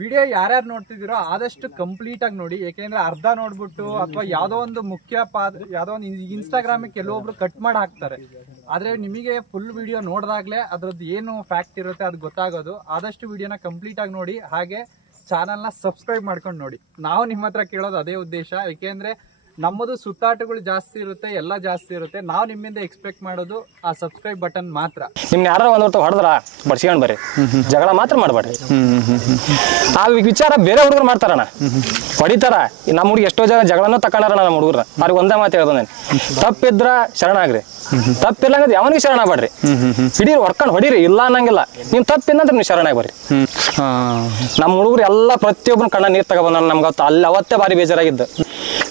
Video ಯಾರ್ಯಾರು ನೋಡ್ತಿದ್ದೀರೋ ಆದಷ್ಟು complete ಆಗಿ ನೋಡಿ. ಯಾಕೆಂದ್ರೆ ಅರ್ಧ ನೋಡ್ಬಿಟ್ಟು ಅಥವಾ ಯಾವ್ದೋ ಒಂದು ಯಾವ್ದೋ ಒಂದು ಇನ್ಸ್ಟಾಗ್ರಾಮ್ ಕೆಲವೊಬ್ರು ಕಟ್ ಮಾಡಿ ಹಾಕ್ತಾರೆ. ಆದ್ರೆ ನಿಮಗೆ ಫುಲ್ ವಿಡಿಯೋ ನೋಡಿದಾಗ್ಲೇ ಅದ್ರದ್ದು ಏನು ಫ್ಯಾಕ್ಟ್ ಇರುತ್ತೆ ಅದು ಗೊತ್ತಾಗೋದು. ಆದಷ್ಟು ವಿಡಿಯೋನ ಕಂಪ್ಲೀಟ್ ಆಗಿ ನೋಡಿ, ಹಾಗೆ ಚಾನಲ್ನ ಸಬ್ಸ್ಕ್ರೈಬ್ ಮಾಡ್ಕೊಂಡು ನೋಡಿ. ನಾವು ನಿಮ್ಮ ಹತ್ರ ಕೇಳೋದು ಅದೇ ಉದ್ದೇಶ. ಯಾಕೆಂದ್ರೆ ನಮ್ಮದು ಸುತ್ತಾಟಗಳು ಜಾಸ್ತಿ ಇರುತ್ತೆ, ಎಲ್ಲ ಜಾಸ್ತಿ ಇರುತ್ತೆ. ನಾವು ನಿಮ್ಮಿಂದ ಎಕ್ಸ್ಪೆಕ್ಟ್ ಮಾಡೋದು ಆ ಸಬ್ಸ್ಕ್ರೈಬ್ ಬಟನ್ ಮಾತ್ರ. ನಿಮ್ನ ಯಾರು ಒಂದ್ ಹೊತ್ತು ಹೊಡೆದ್ರ ಬಡ್ಸ್ಕೊಂಡ್ ಬರ್ರಿ, ಜಗಳ ಮಾತ್ರ ಮಾಡ್ಬೇಡ್ರಿ. ಆ ವಿಚಾರ ಬೇರೆ ಹುಡುಗರು ಮಾಡ್ತಾರಣ್ಣ, ಹೊಡಿತಾರ. ನಮ್ಮ ಹುಡುಗಿ ಎಷ್ಟೋ ಜನ ಜಗಳನೂ ತಕೊಂಡಾರ ನಮ್ಮ ಹುಡುಗರ. ಅವ್ರಿಗೆ ಒಂದೇ ಮಾತು ಹೇಳ್ದ, ತಪ್ಪಿದ್ರ ಶರಣಾಗ್ರಿ, ತಪ್ಪಿಲ್ಲ ಅಂದ್ರೆ ಯಾವನಿಗೆ ಶರಣ ಆಗ್ಬೇಡ್ರಿ. ಹಿಡೀರಿ, ಹೊಡ್ಕೊಂಡು ಹೊಡೀರಿ, ಇಲ್ಲ ಅನ್ನಂಗಿಲ್ಲ. ನಿಮ್ ತಪ್ಪಿಂದ್ರೆ ನೀವು ಶರಣ ಆಗ್ಬರ್ರಿ. ನಮ್ಮ ಹುಡುಗರು ಎಲ್ಲ ಪ್ರತಿಯೊಬ್ಬನ ಕಣ್ಣ ನೀರ್ ತಗೊಬಂದ. ನಮ್ಗೆ ಅಲ್ಲಿ ಅವತ್ತೇ ಭಾರಿ ಬೇಜಾರಾಗಿದ್ದು.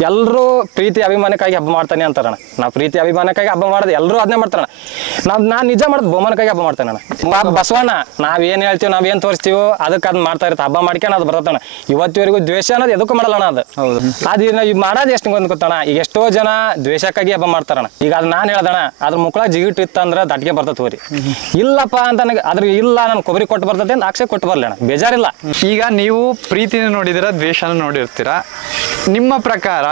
ಎಲ್ಲರೂ ಪ್ರೀತಿ ಅಭಿಮಾನಕ್ಕಾಗಿ ಹಬ್ಬ ಮಾಡ್ತಾನೆ ಅಂತಾರಣ. ನಾವು ಪ್ರೀತಿ ಅಭಿಮಾನಕ್ಕಾಗಿ ಹಬ್ಬ ಮಾಡೋದು ಎಲ್ಲರೂ ಅದನ್ನೇ ಮಾಡ್ತಾರಣ. ನಾನ್ ನಿಜ ಮಾಡೋದು ಬಹುಮಾನಕ್ಕಾಗಿ ಹಬ್ಬ ಮಾಡ್ತಾನೆ ಅಣ್ಣ. ಬಸವಣ್ಣ ನಾವೇನ್ ಹೇಳ್ತೀವಿ, ನಾವೇನ್ ತೋರಿಸ್ತೀವೋ ಅದಕ್ಕೆ ಅದ್ ಮಾಡ್ತಾ ಇರುತ್ತೆ. ಹಬ್ಬ ಮಾಡ್ಕೊಂಡು ಅದು ಬರ್ತಣ. ಇವತ್ತಿವರೆಗೂ ದ್ವೇಷ ಅನ್ನೋದು ಎದಕ್ಕೂ ಮಾಡಲ್ಲ ಅದು. ಅದು ಈಗ ಮಾಡೋದು ಎಷ್ಟು ಬಂದ್ ಗೊತ್ತಣ. ಈಗ ಎಷ್ಟೋ ಜನ ದ್ವೇಷಕ್ಕಾಗಿ ಹಬ್ಬ ಮಾಡ್ತಾರಣ. ಈಗ ಅದು ನಾನು ಹೇಳ್ದಣ, ಅದ್ರ ಮುಕ್ಕಳ ಜಿಗಿಟ್ ಇತ್ತಂದ್ರೆ ದಟ್ಗೆ ಬರ್ತದೆ ಹೋರಿ. ಇಲ್ಲಪ್ಪ ಅಂತ ಅದ್ರ ಇಲ್ಲ, ನಾನು ಕೊಬ್ಬರಿ ಕೊಟ್ಟು ಬರ್ತದೆ ಅಂತ ಆಕ್ಷೆ ಕೊಟ್ಟು ಬರ್ಲಿ ಅಣ್ಣ, ಬೇಜಾರಿಲ್ಲ. ಈಗ ನೀವು ಪ್ರೀತಿನ ನೋಡಿದಿರ, ದ್ವೇಷನ ನೋಡಿರ್ತೀರ. ನಿಮ್ಮ ಪ್ರಕಾರ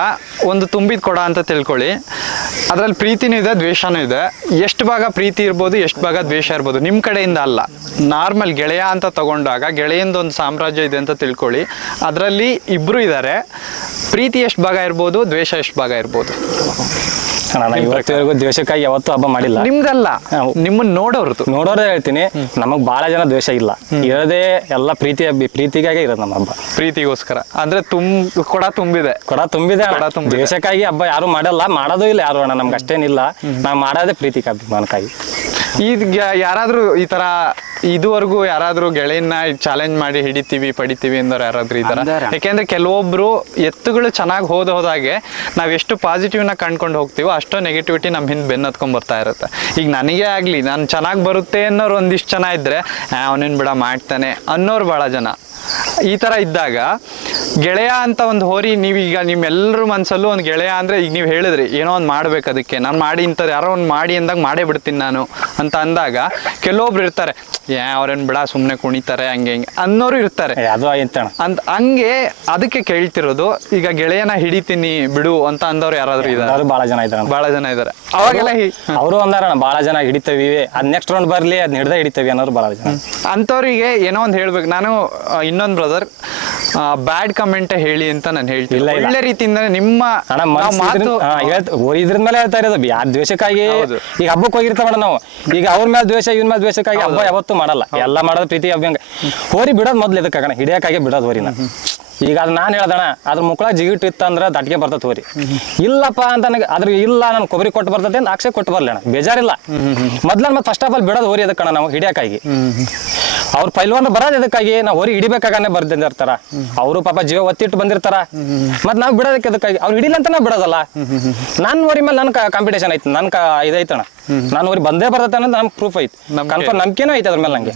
ಒಂದು ತುಂಬಿದ ಕೊಡ ಅಂತ ತಿಳ್ಕೊಳ್ಳಿ, ಅದ್ರಲ್ಲಿ ಪ್ರೀತಿನೂ ಇದೆ, ದ್ವೇಷನೂ ಇದೆ. ಎಷ್ಟು ಭಾಗ ಪ್ರೀತಿ ಇರ್ಬೋದು, ಎಷ್ಟು ಭಾಗ ದ್ವೇಷ ಇರ್ಬೋದು. ನಿಮ್ಮ ಕಡೆಯಿಂದ ಅಲ್ಲ, ನಾರ್ಮಲ್ ಗೆಳೆಯ ಅಂತ ತಗೊಂಡಾಗ ಗೆಳೆಯಿಂದ ಒಂದು ಸಾಮ್ರಾಜ್ಯ ಇದೆ ಅಂತ ತಿಳ್ಕೊಳ್ಳಿ. ಅದರಲ್ಲಿ ಇಬ್ರು ಇದ್ದಾರೆ. ಪ್ರೀತಿ ಎಷ್ಟು ಭಾಗ ಇರ್ಬೋದು, ದ್ವೇಷ ಎಷ್ಟು ಭಾಗ ಇರ್ಬೋದು? ಇವತ್ತಿವರೆಗೂ ದ್ವೇಷಕ್ಕಾಗಿ ಯಾವತ್ತೂ ಹಬ್ಬ ಮಾಡಿಲ್ಲ. ನಿಮ್ದಲ್ಲ, ನಿಮ್ಮನ್ನ ನೋಡೋರೇ ಹೇಳ್ತೀನಿ. ನಮಗ್ ಬಹಳ ಜನ ದ್ವೇಷ ಇಲ್ಲ, ಇರೋದೇ ಎಲ್ಲ ಪ್ರೀತಿಗಾಗಿ ಇರೋದು ನಮ್ಮ ಹಬ್ಬ. ಪ್ರೀತಿಗೋಸ್ಕರ ಅಂದ್ರೆ ಕೊಡ ತುಂಬಿದೆ ದ್ವೇಷಕ್ಕಾಗಿ ಹಬ್ಬ ಯಾರು ಮಾಡಲ್ಲ, ಮಾಡೋದು ಇಲ್ಲ ಯಾರು ಅಣ್ಣ. ನಮ್ಗೆ ಅಷ್ಟೇನಿಲ್ಲ, ನಾವ್ ಮಾಡೋದೇ ಪ್ರೀತಿಗೆ ಅಭಿಮಾನಕ್ಕಾಗಿ. ಈಗ ಯಾರಾದ್ರೂ ಈ ತರ ಇದುವರೆಗೂ ಯಾರಾದ್ರೂ ಗೆಳೆಯನ್ನ ಚಾಲೆಂಜ್ ಮಾಡಿ ಹಿಡಿತೀವಿ ಪಡಿತೀವಿ ಅಂದವ್ರು ಯಾರಾದ್ರೂ ಇದಾರ? ಯಾಕೆಂದ್ರೆ ಕೆಲವೊಬ್ರು ಎತ್ತುಗಳು ಚೆನ್ನಾಗಿ ಹೋದಾಗೆ ನಾವ್ ಎಷ್ಟು ಪಾಸಿಟಿವ್ನ ಕಂಡ್ಕೊಂಡು ಹೋಗ್ತೀವೋ ಅಷ್ಟೋ ನೆಗೆಟಿವಿಟಿ ನಮ್ ಹಿಂದೆ ಬೆನ್ನ ಹತ್ಕೊಂಡ್ ಬರ್ತಾ ಇರುತ್ತೆ. ಈಗ ನನಗೆ ಆಗ್ಲಿ, ನಾನು ಚೆನ್ನಾಗಿ ಬರುತ್ತೆ ಅನ್ನೋರು ಒಂದಿಷ್ಟು ಜನ ಇದ್ರೆ ಅವನೇನ್ ಬಿಡ ಮಾಡ್ತಾನೆ ಅನ್ನೋರು ಬಹಳ ಜನ. ಈ ತರ ಇದ್ದಾಗ ಗೆಳೆಯ ಅಂತ ಒಂದು ಹೋರಿ, ನೀವೀಗ ನಿಮ್ಮೆಲ್ಲರ ಮನ್ಸಲ್ಲೂ ಒಂದು ಗೆಳೆಯ ಅಂದ್ರೆ, ಈಗ ನೀವು ಹೇಳಿದ್ರಿ ಏನೋ ಒಂದು ಮಾಡ್ಬೇಕು, ಅದಕ್ಕೆ ನಾನು ಮಾಡಿ ಇಂಥದ್ದು ಯಾರೋ ಒಂದು ಮಾಡಿ ಅಂದಾಗ ಮಾಡೇ ಬಿಡ್ತೀನಿ ನಾನು ಅಂತ ಅಂದಾಗ ಕೆಲವೊಬ್ರು ಇರ್ತಾರೆ, ಅವ್ರೇನ್ ಬಿಡ ಸುಮ್ಮನೆ ಕುಣಿತಾರೆ ಹಂಗೆ ಹಿಂಗೆ ಅನ್ನೋರು ಇರ್ತಾರೆ. ಅದು ಅಂತ ಹಂಗೆ ಅದಕ್ಕೆ ಕೇಳ್ತಿರೋದು, ಈಗ ಗೆಳೆಯನ ಹಿಡಿತೀನಿ ಬಿಡು ಅಂತ ಅಂದವ್ರು ಯಾರಾದ್ರೂ ಇದ್ದಾರೆ? ಬಹಳ ಜನ ಇದಾರೆ. ಅವಾಗೆಲ್ಲ ಅವರು ಅಂದಾರ ಬಹಳ ಜನ ಹಿಡಿತವಿ, ಅದ್ ನೆಕ್ಸ್ಟ್ ರೌಂಡ್ ಬರ್ಲಿ, ಅದ್ ಹಿಡ್ದ ಹಿಡಿತವಿ ಅನ್ನೋರು ಬಹಳ ಜನ. ಅಂತವ್ರಿಗೆ ಏನೋ ಒಂದು ಹೇಳ್ಬೇಕು. ನಾನು ಇನ್ನೊಂದು ಬ್ರದರ್ ಬ್ಯಾಡ್ ಕಮೆಂಟ್ ಹೇಳಿ ಅಂತ ನಾನು ಹೇಳ್ತಿಲ್ಲ, ಒಳ್ಳೆ ರೀತಿಯಿಂದ ನಿಮ್ಮ ಇದ್ರ ಮೇಲೆ ಹೇಳ್ತಾ ಇರೋದು. ಯಾರ ದ್ವೇಷಕ್ಕಾಗಿ ಈಗ ಹಬ್ಬಕ್ಕೆ ಹೋಗಿರ್ತಾವ ನಾವು, ಈಗ ಅವ್ರ ಮೇಲೆ ದ್ವೇಷ ಇವ್ರ ಮೇಲೆ ದ್ವೇಷಕ್ಕಾಗಿ ಹಬ್ಬ ಯಾವತ್ತೂ ಮಾಡಲ್ಲ. ಎಲ್ಲ ಮಾಡೋದು ಪ್ರೀತಿ ಹಬ್ಬ. ಹೋರಿ ಬಿಡೋದು ಮೊದ್ಲು ಇದಕ್ಕ ಹಿಡಿಯಕ್ಕಾಗಿ ಬಿಡೋದು ಹೋರಿನ. ಈಗ ಅದ್ ನಾನ್ ಹೇಳ್ದಣ, ಅದ್ರ ಮುಕ್ಕಳ ಜಿಗಿಟ್ ಇತ್ತಂದ್ರೆ ದಟ್ಗೆ ಬರ್ತದೆ ಹೋರಿ. ಇಲ್ಲಪ್ಪ ಅಂತ ಅದ್ರ ಇಲ್ಲ, ನಾನು ಕೊಬ್ಬರಿ ಕೊಟ್ಟು ಬರ್ತದೆ ಅಂತ ಆಕ್ಷೆ ಕೊಟ್ಟು ಬರ್ಲಿ ಅಣ್ಣ, ಬೇಜಾರಿಲ್ಲ. ಮೊದ್ಲ ಮತ್ತೆ ಫಸ್ಟ್ ಆಫ್ ಆಲ್ ಬಿಡೋದು ಹೋರಿ ಅದಕ್ಕಣ, ನಾವು ಹಿಡಿಯಕ್ಕಾಗಿ. ಅವ್ರ ಪೈಲ್ವಾನ್ ಬರೋದು ಇದಕ್ಕಾಗಿ, ನಾವು ಹೋರಿ ಹಿಡಿಬೇಕಾಗನೆ ಬರ್ದಿರ್ತಾರ. ಅವರು ಪಾಪ ಜೀವ ಒತ್ತಿಟ್ಟು ಬಂದಿರ್ತಾರ. ಮತ್ ನಾವ್ ಬಿಡೋದಕ್ಕೆ ಅದಕ್ಕಾಗಿ, ಅವ್ರು ಹಿಡಿಲ್ಲ ಅಂತ ನಾವ್ ಬಿಡೋದಲ್ಲ. ನನ್ ಹೋರಿ ಮೇಲೆ ನನ್ ಕಾಂಪಿಟೇಷನ್ ಐತಿ, ನನ್ ಇದೈತಣ. ನಾನು ಹೋರಿ ಬಂದೇ ಬರ್ತೈತೆ ಅನ್ನೋದು ನಮ್ಗೆ ಪ್ರೂಫ್ ಐತಿ, ಕನ್ಫರ್ಮ್ ನಂಬಿಕೆನೂ ಐತೆ ಅದ್ರ ಮೇಲೆ. ನಂಗೆ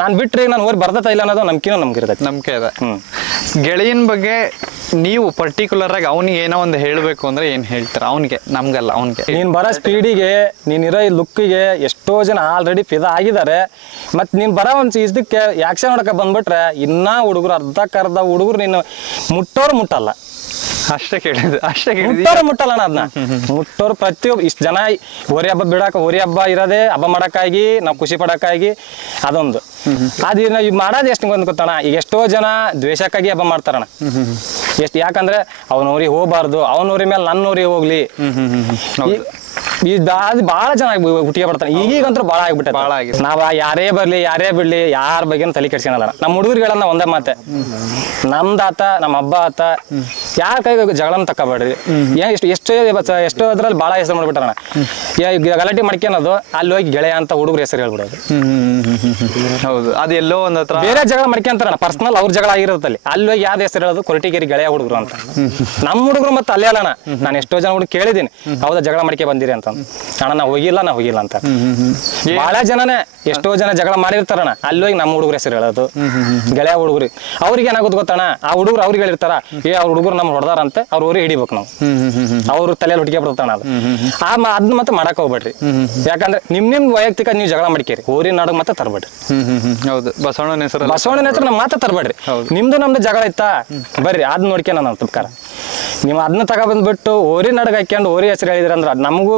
ನಾನ್ ಬಿಟ್ರಿ ನಾನು ಹೋರಿ ಬರ್ತೈತ ಇಲ್ಲ ಅನ್ನೋದು ನಂಬಿಕೆನೂ ನಮ್ಗೆ ಇರ್ತೈತಿ. ನಂಬಿಕೆ ಇದೆ. ಗೆಳೆಯನ್ ಬಗ್ಗೆ ನೀವು ಪರ್ಟಿಕ್ಯುಲರ್ ಆಗಿ ಅವ್ನಿಗೆ ಏನೋ ಒಂದು ಹೇಳ್ಬೇಕು ಅಂದ್ರೆ ಏನ್ ಹೇಳ್ತಾರ? ಅವ್ನಿಗೆ, ನಮ್ಗಲ್ಲ, ಅವ್ನಿಗೆ. ನೀನ್ ಬರೋ ಸ್ಪೀಡಿಗೆ, ನೀನಿರೋ ಈ ಲುಕ್ಕಿಗೆ ಎಷ್ಟೋ ಜನ ಆಲ್ರೆಡಿ ಫಿದಾ ಆಗಿದ್ದಾರೆ. ಮತ್ ನೀನ್ ಬರೋ ಒಂದ್ ಇದಕ್ಕೆ ಆಕ್ಷನ್ ನೋಡಕ ಬಂದ್ಬಿಟ್ರೆ ಇನ್ನ ಹುಡುಗರು ಅರ್ಧಕ್ಕರ್ಧ ಹುಡುಗರು ನೀನು ಮುಟ್ಟೋರು ಮುಟ್ಟಲ್ಲ. ಅಷ್ಟೇ ಕೇಳಿದ್ದು, ಮುಟ್ಟಲ್ಲ ಅದನ್ನ. ಮುಟ್ಟೋರು ಪ್ರತಿಯೊಬ್ಬ ಇಷ್ಟು ಜನ ಹೋರಿ ಹಬ್ಬ ಬಿಡಾಕ, ಹೋರಿ ಹಬ್ಬ ಇರೋದೇ ಹಬ್ಬ ಮಾಡಕ್ಕಾಗಿ, ನಾವು ಖುಷಿ ಪಡಕ್ಕಾಗಿ. ಅದೊಂದು ಅದು ಈಗ ಮಾಡೋದು ಎಷ್ಟು ಬಂದ್ ಗೊತ್ತಣ. ಈಗ ಎಷ್ಟೋ ಜನ ದ್ವೇಷಕ್ಕಾಗಿ ಹಬ್ಬ ಮಾಡ್ತಾರಣ. ಎಷ್ಟು, ಯಾಕಂದ್ರೆ ಅವ್ನ ಊರಿಗೆ ಹೋಗ್ಬಾರ್ದು, ಅವನ ಊರಿ ಮೇಲೆ ನನ್ನ ಊರಿಗೆ ಹೋಗ್ಲಿ. ಅದು ಬಹಳ ಜನ ಹುಟ್ಟಿಗೆ ಬರ್ತಾನೆ. ಈಗಂತೂ ಬಹಳ ಆಗ್ಬಿಟ್ಟೆ. ನಾವ್ ಯಾರೇ ಬರ್ಲಿ ಯಾರೇ ಬಿಡ್ಲಿ ಯಾರ ಬಗ್ಗೆ ತಲೆ ಕೆಡ್ಸ್ಕೊಳಲ್ಲ. ನಮ್ಮ ಹುಡುಗರುಗಳನ್ನ ಒಂದೇ ಮಾತೆ, ನಮ್ದಾತ ನಮ್ಮ ಹಬ್ಬ ಆತ, ಯಾರ ಕೈ ಜಗಳನ್ನ ತಕೋಬೇಡ್ರಿ. ಎಷ್ಟೋ ಅದ್ರಲ್ಲಿ ಬಹಳ ಹೆಸರು ಮಾಡ್ಬಿಟ್ಟಾರಣ. ಗಲಾಟೆ ಮಾಡ್ಕೊಳೋದು, ಅಲ್ಲಿ ಹೋಗಿ ಗೆಳೆಯ ಅಂತ ಹುಡುಗರು ಹೆಸರು ಹೇಳ್ಬಿಡೋದು. ಹೌದು, ಅದು ಎಲ್ಲೋ ಒಂದ್ ಹತ್ರ ಬೇರೆ ಜಗಳ ಮಾಡ್ಕೊಂತಾರಣ, ಪರ್ಸನಲ್ ಅವ್ರ ಜಗಳ ಆಗಿರುತ್ತಲ್ಲಿ. ಅಲ್ಲಿ ಹೋಗಿ ಯಾವ್ದು ಹೆಸರು ಹೇಳೋದು, ಕೊರಟಿಗೇರಿ ಗೆಳೆಯ ಹುಡುಗರು ಅಂತ. ನಮ್ಮ ಹುಡುಗರು ಮತ್ತೆ ಅಲ್ಲೇ ಅಲ್ಲಣ್ಣ. ನಾನು ಎಷ್ಟೋ ಜನ ಹುಡುಗ ಕೇಳಿದ್ದೀನಿ, ಹೌದಾ ಜಗಳ ಮಾಡ್ಕೆ ಬಂದಿರಿ ಅಂತ. ಅಣ್ಣ ನಾ ಹೋಗಿಲ್ಲ ಅಂತ. ಬಹಳ ಜನನೇ ಎಷ್ಟೋ ಜನ ಜಗಳ ಮಾಡಿರ್ತಾರಣ, ಅಲ್ಲಿ ಹೋಗಿ ನಮ್ಮ ಹುಡುಗರು ಹೆಸರು ಹೇಳೋದು, ಗೆಳೆಯ ಹುಡುಗರು. ಅವ್ರಿಗೆ ಏನಾಗೋದು ಗೊತ್ತಣ್ಣ, ಆ ಹುಡುಗರು ಅವ್ರಿಗೆ ಹೇಳಿರ್ತಾರ, ಅವ್ರ ಹುಡುಗರು ನಮ್ಗೆ ಹೊಡೆದಾರಂತೆ, ಅವ್ರ ಊರಿಗೆ ಹಿಡಿಬೇಕು ನಾವು. ಅವ್ರ ತಲೆಯಲ್ಲಿ ಹುಟ್ಟಿಗೆ ಬರ್ತಣ. ಅದು ಅದನ್ನ ಮತ್ತೆ ಆಡಕ್ ಹೋಗ್ಬೇಡ್ರಿ. ಯಾಕಂದ್ರೆ ನಿಮ್ ವೈಯಕ್ತಿಕ ನೀವು ಜಗಳ ಮಾಡ್ಕೇರಿ, ಹೋರಿ ನಾಡಕ್ ಮಾತ್ರ ತರಬೇಡ್ರಿ. ಹೌದು, ಬಸವಣ್ಣನ ಹೆಸರು ನಮ್ ಮಾತ್ರ ತರಬೇಡ್ರಿ. ನಿಮ್ದು ನಮ್ದು ಜಗಳ ಇತ್ತಾ ಬರ್ರಿ ಅದ್ ನೋಡ್ಕೆ ನಾನು ಪ್ರಕಾರ. ನೀವು ಅದನ್ನ ತಗೊಬಂದ್ಬಿಟ್ಟು ಹೋರಿ ನಡಗ ಹಾಕ್ಯಂಡು ಹೋರಿ ಹೆಸರು ಹೇಳಿದ್ರಿ ಅಂದ್ರೆ ನಮಗೂ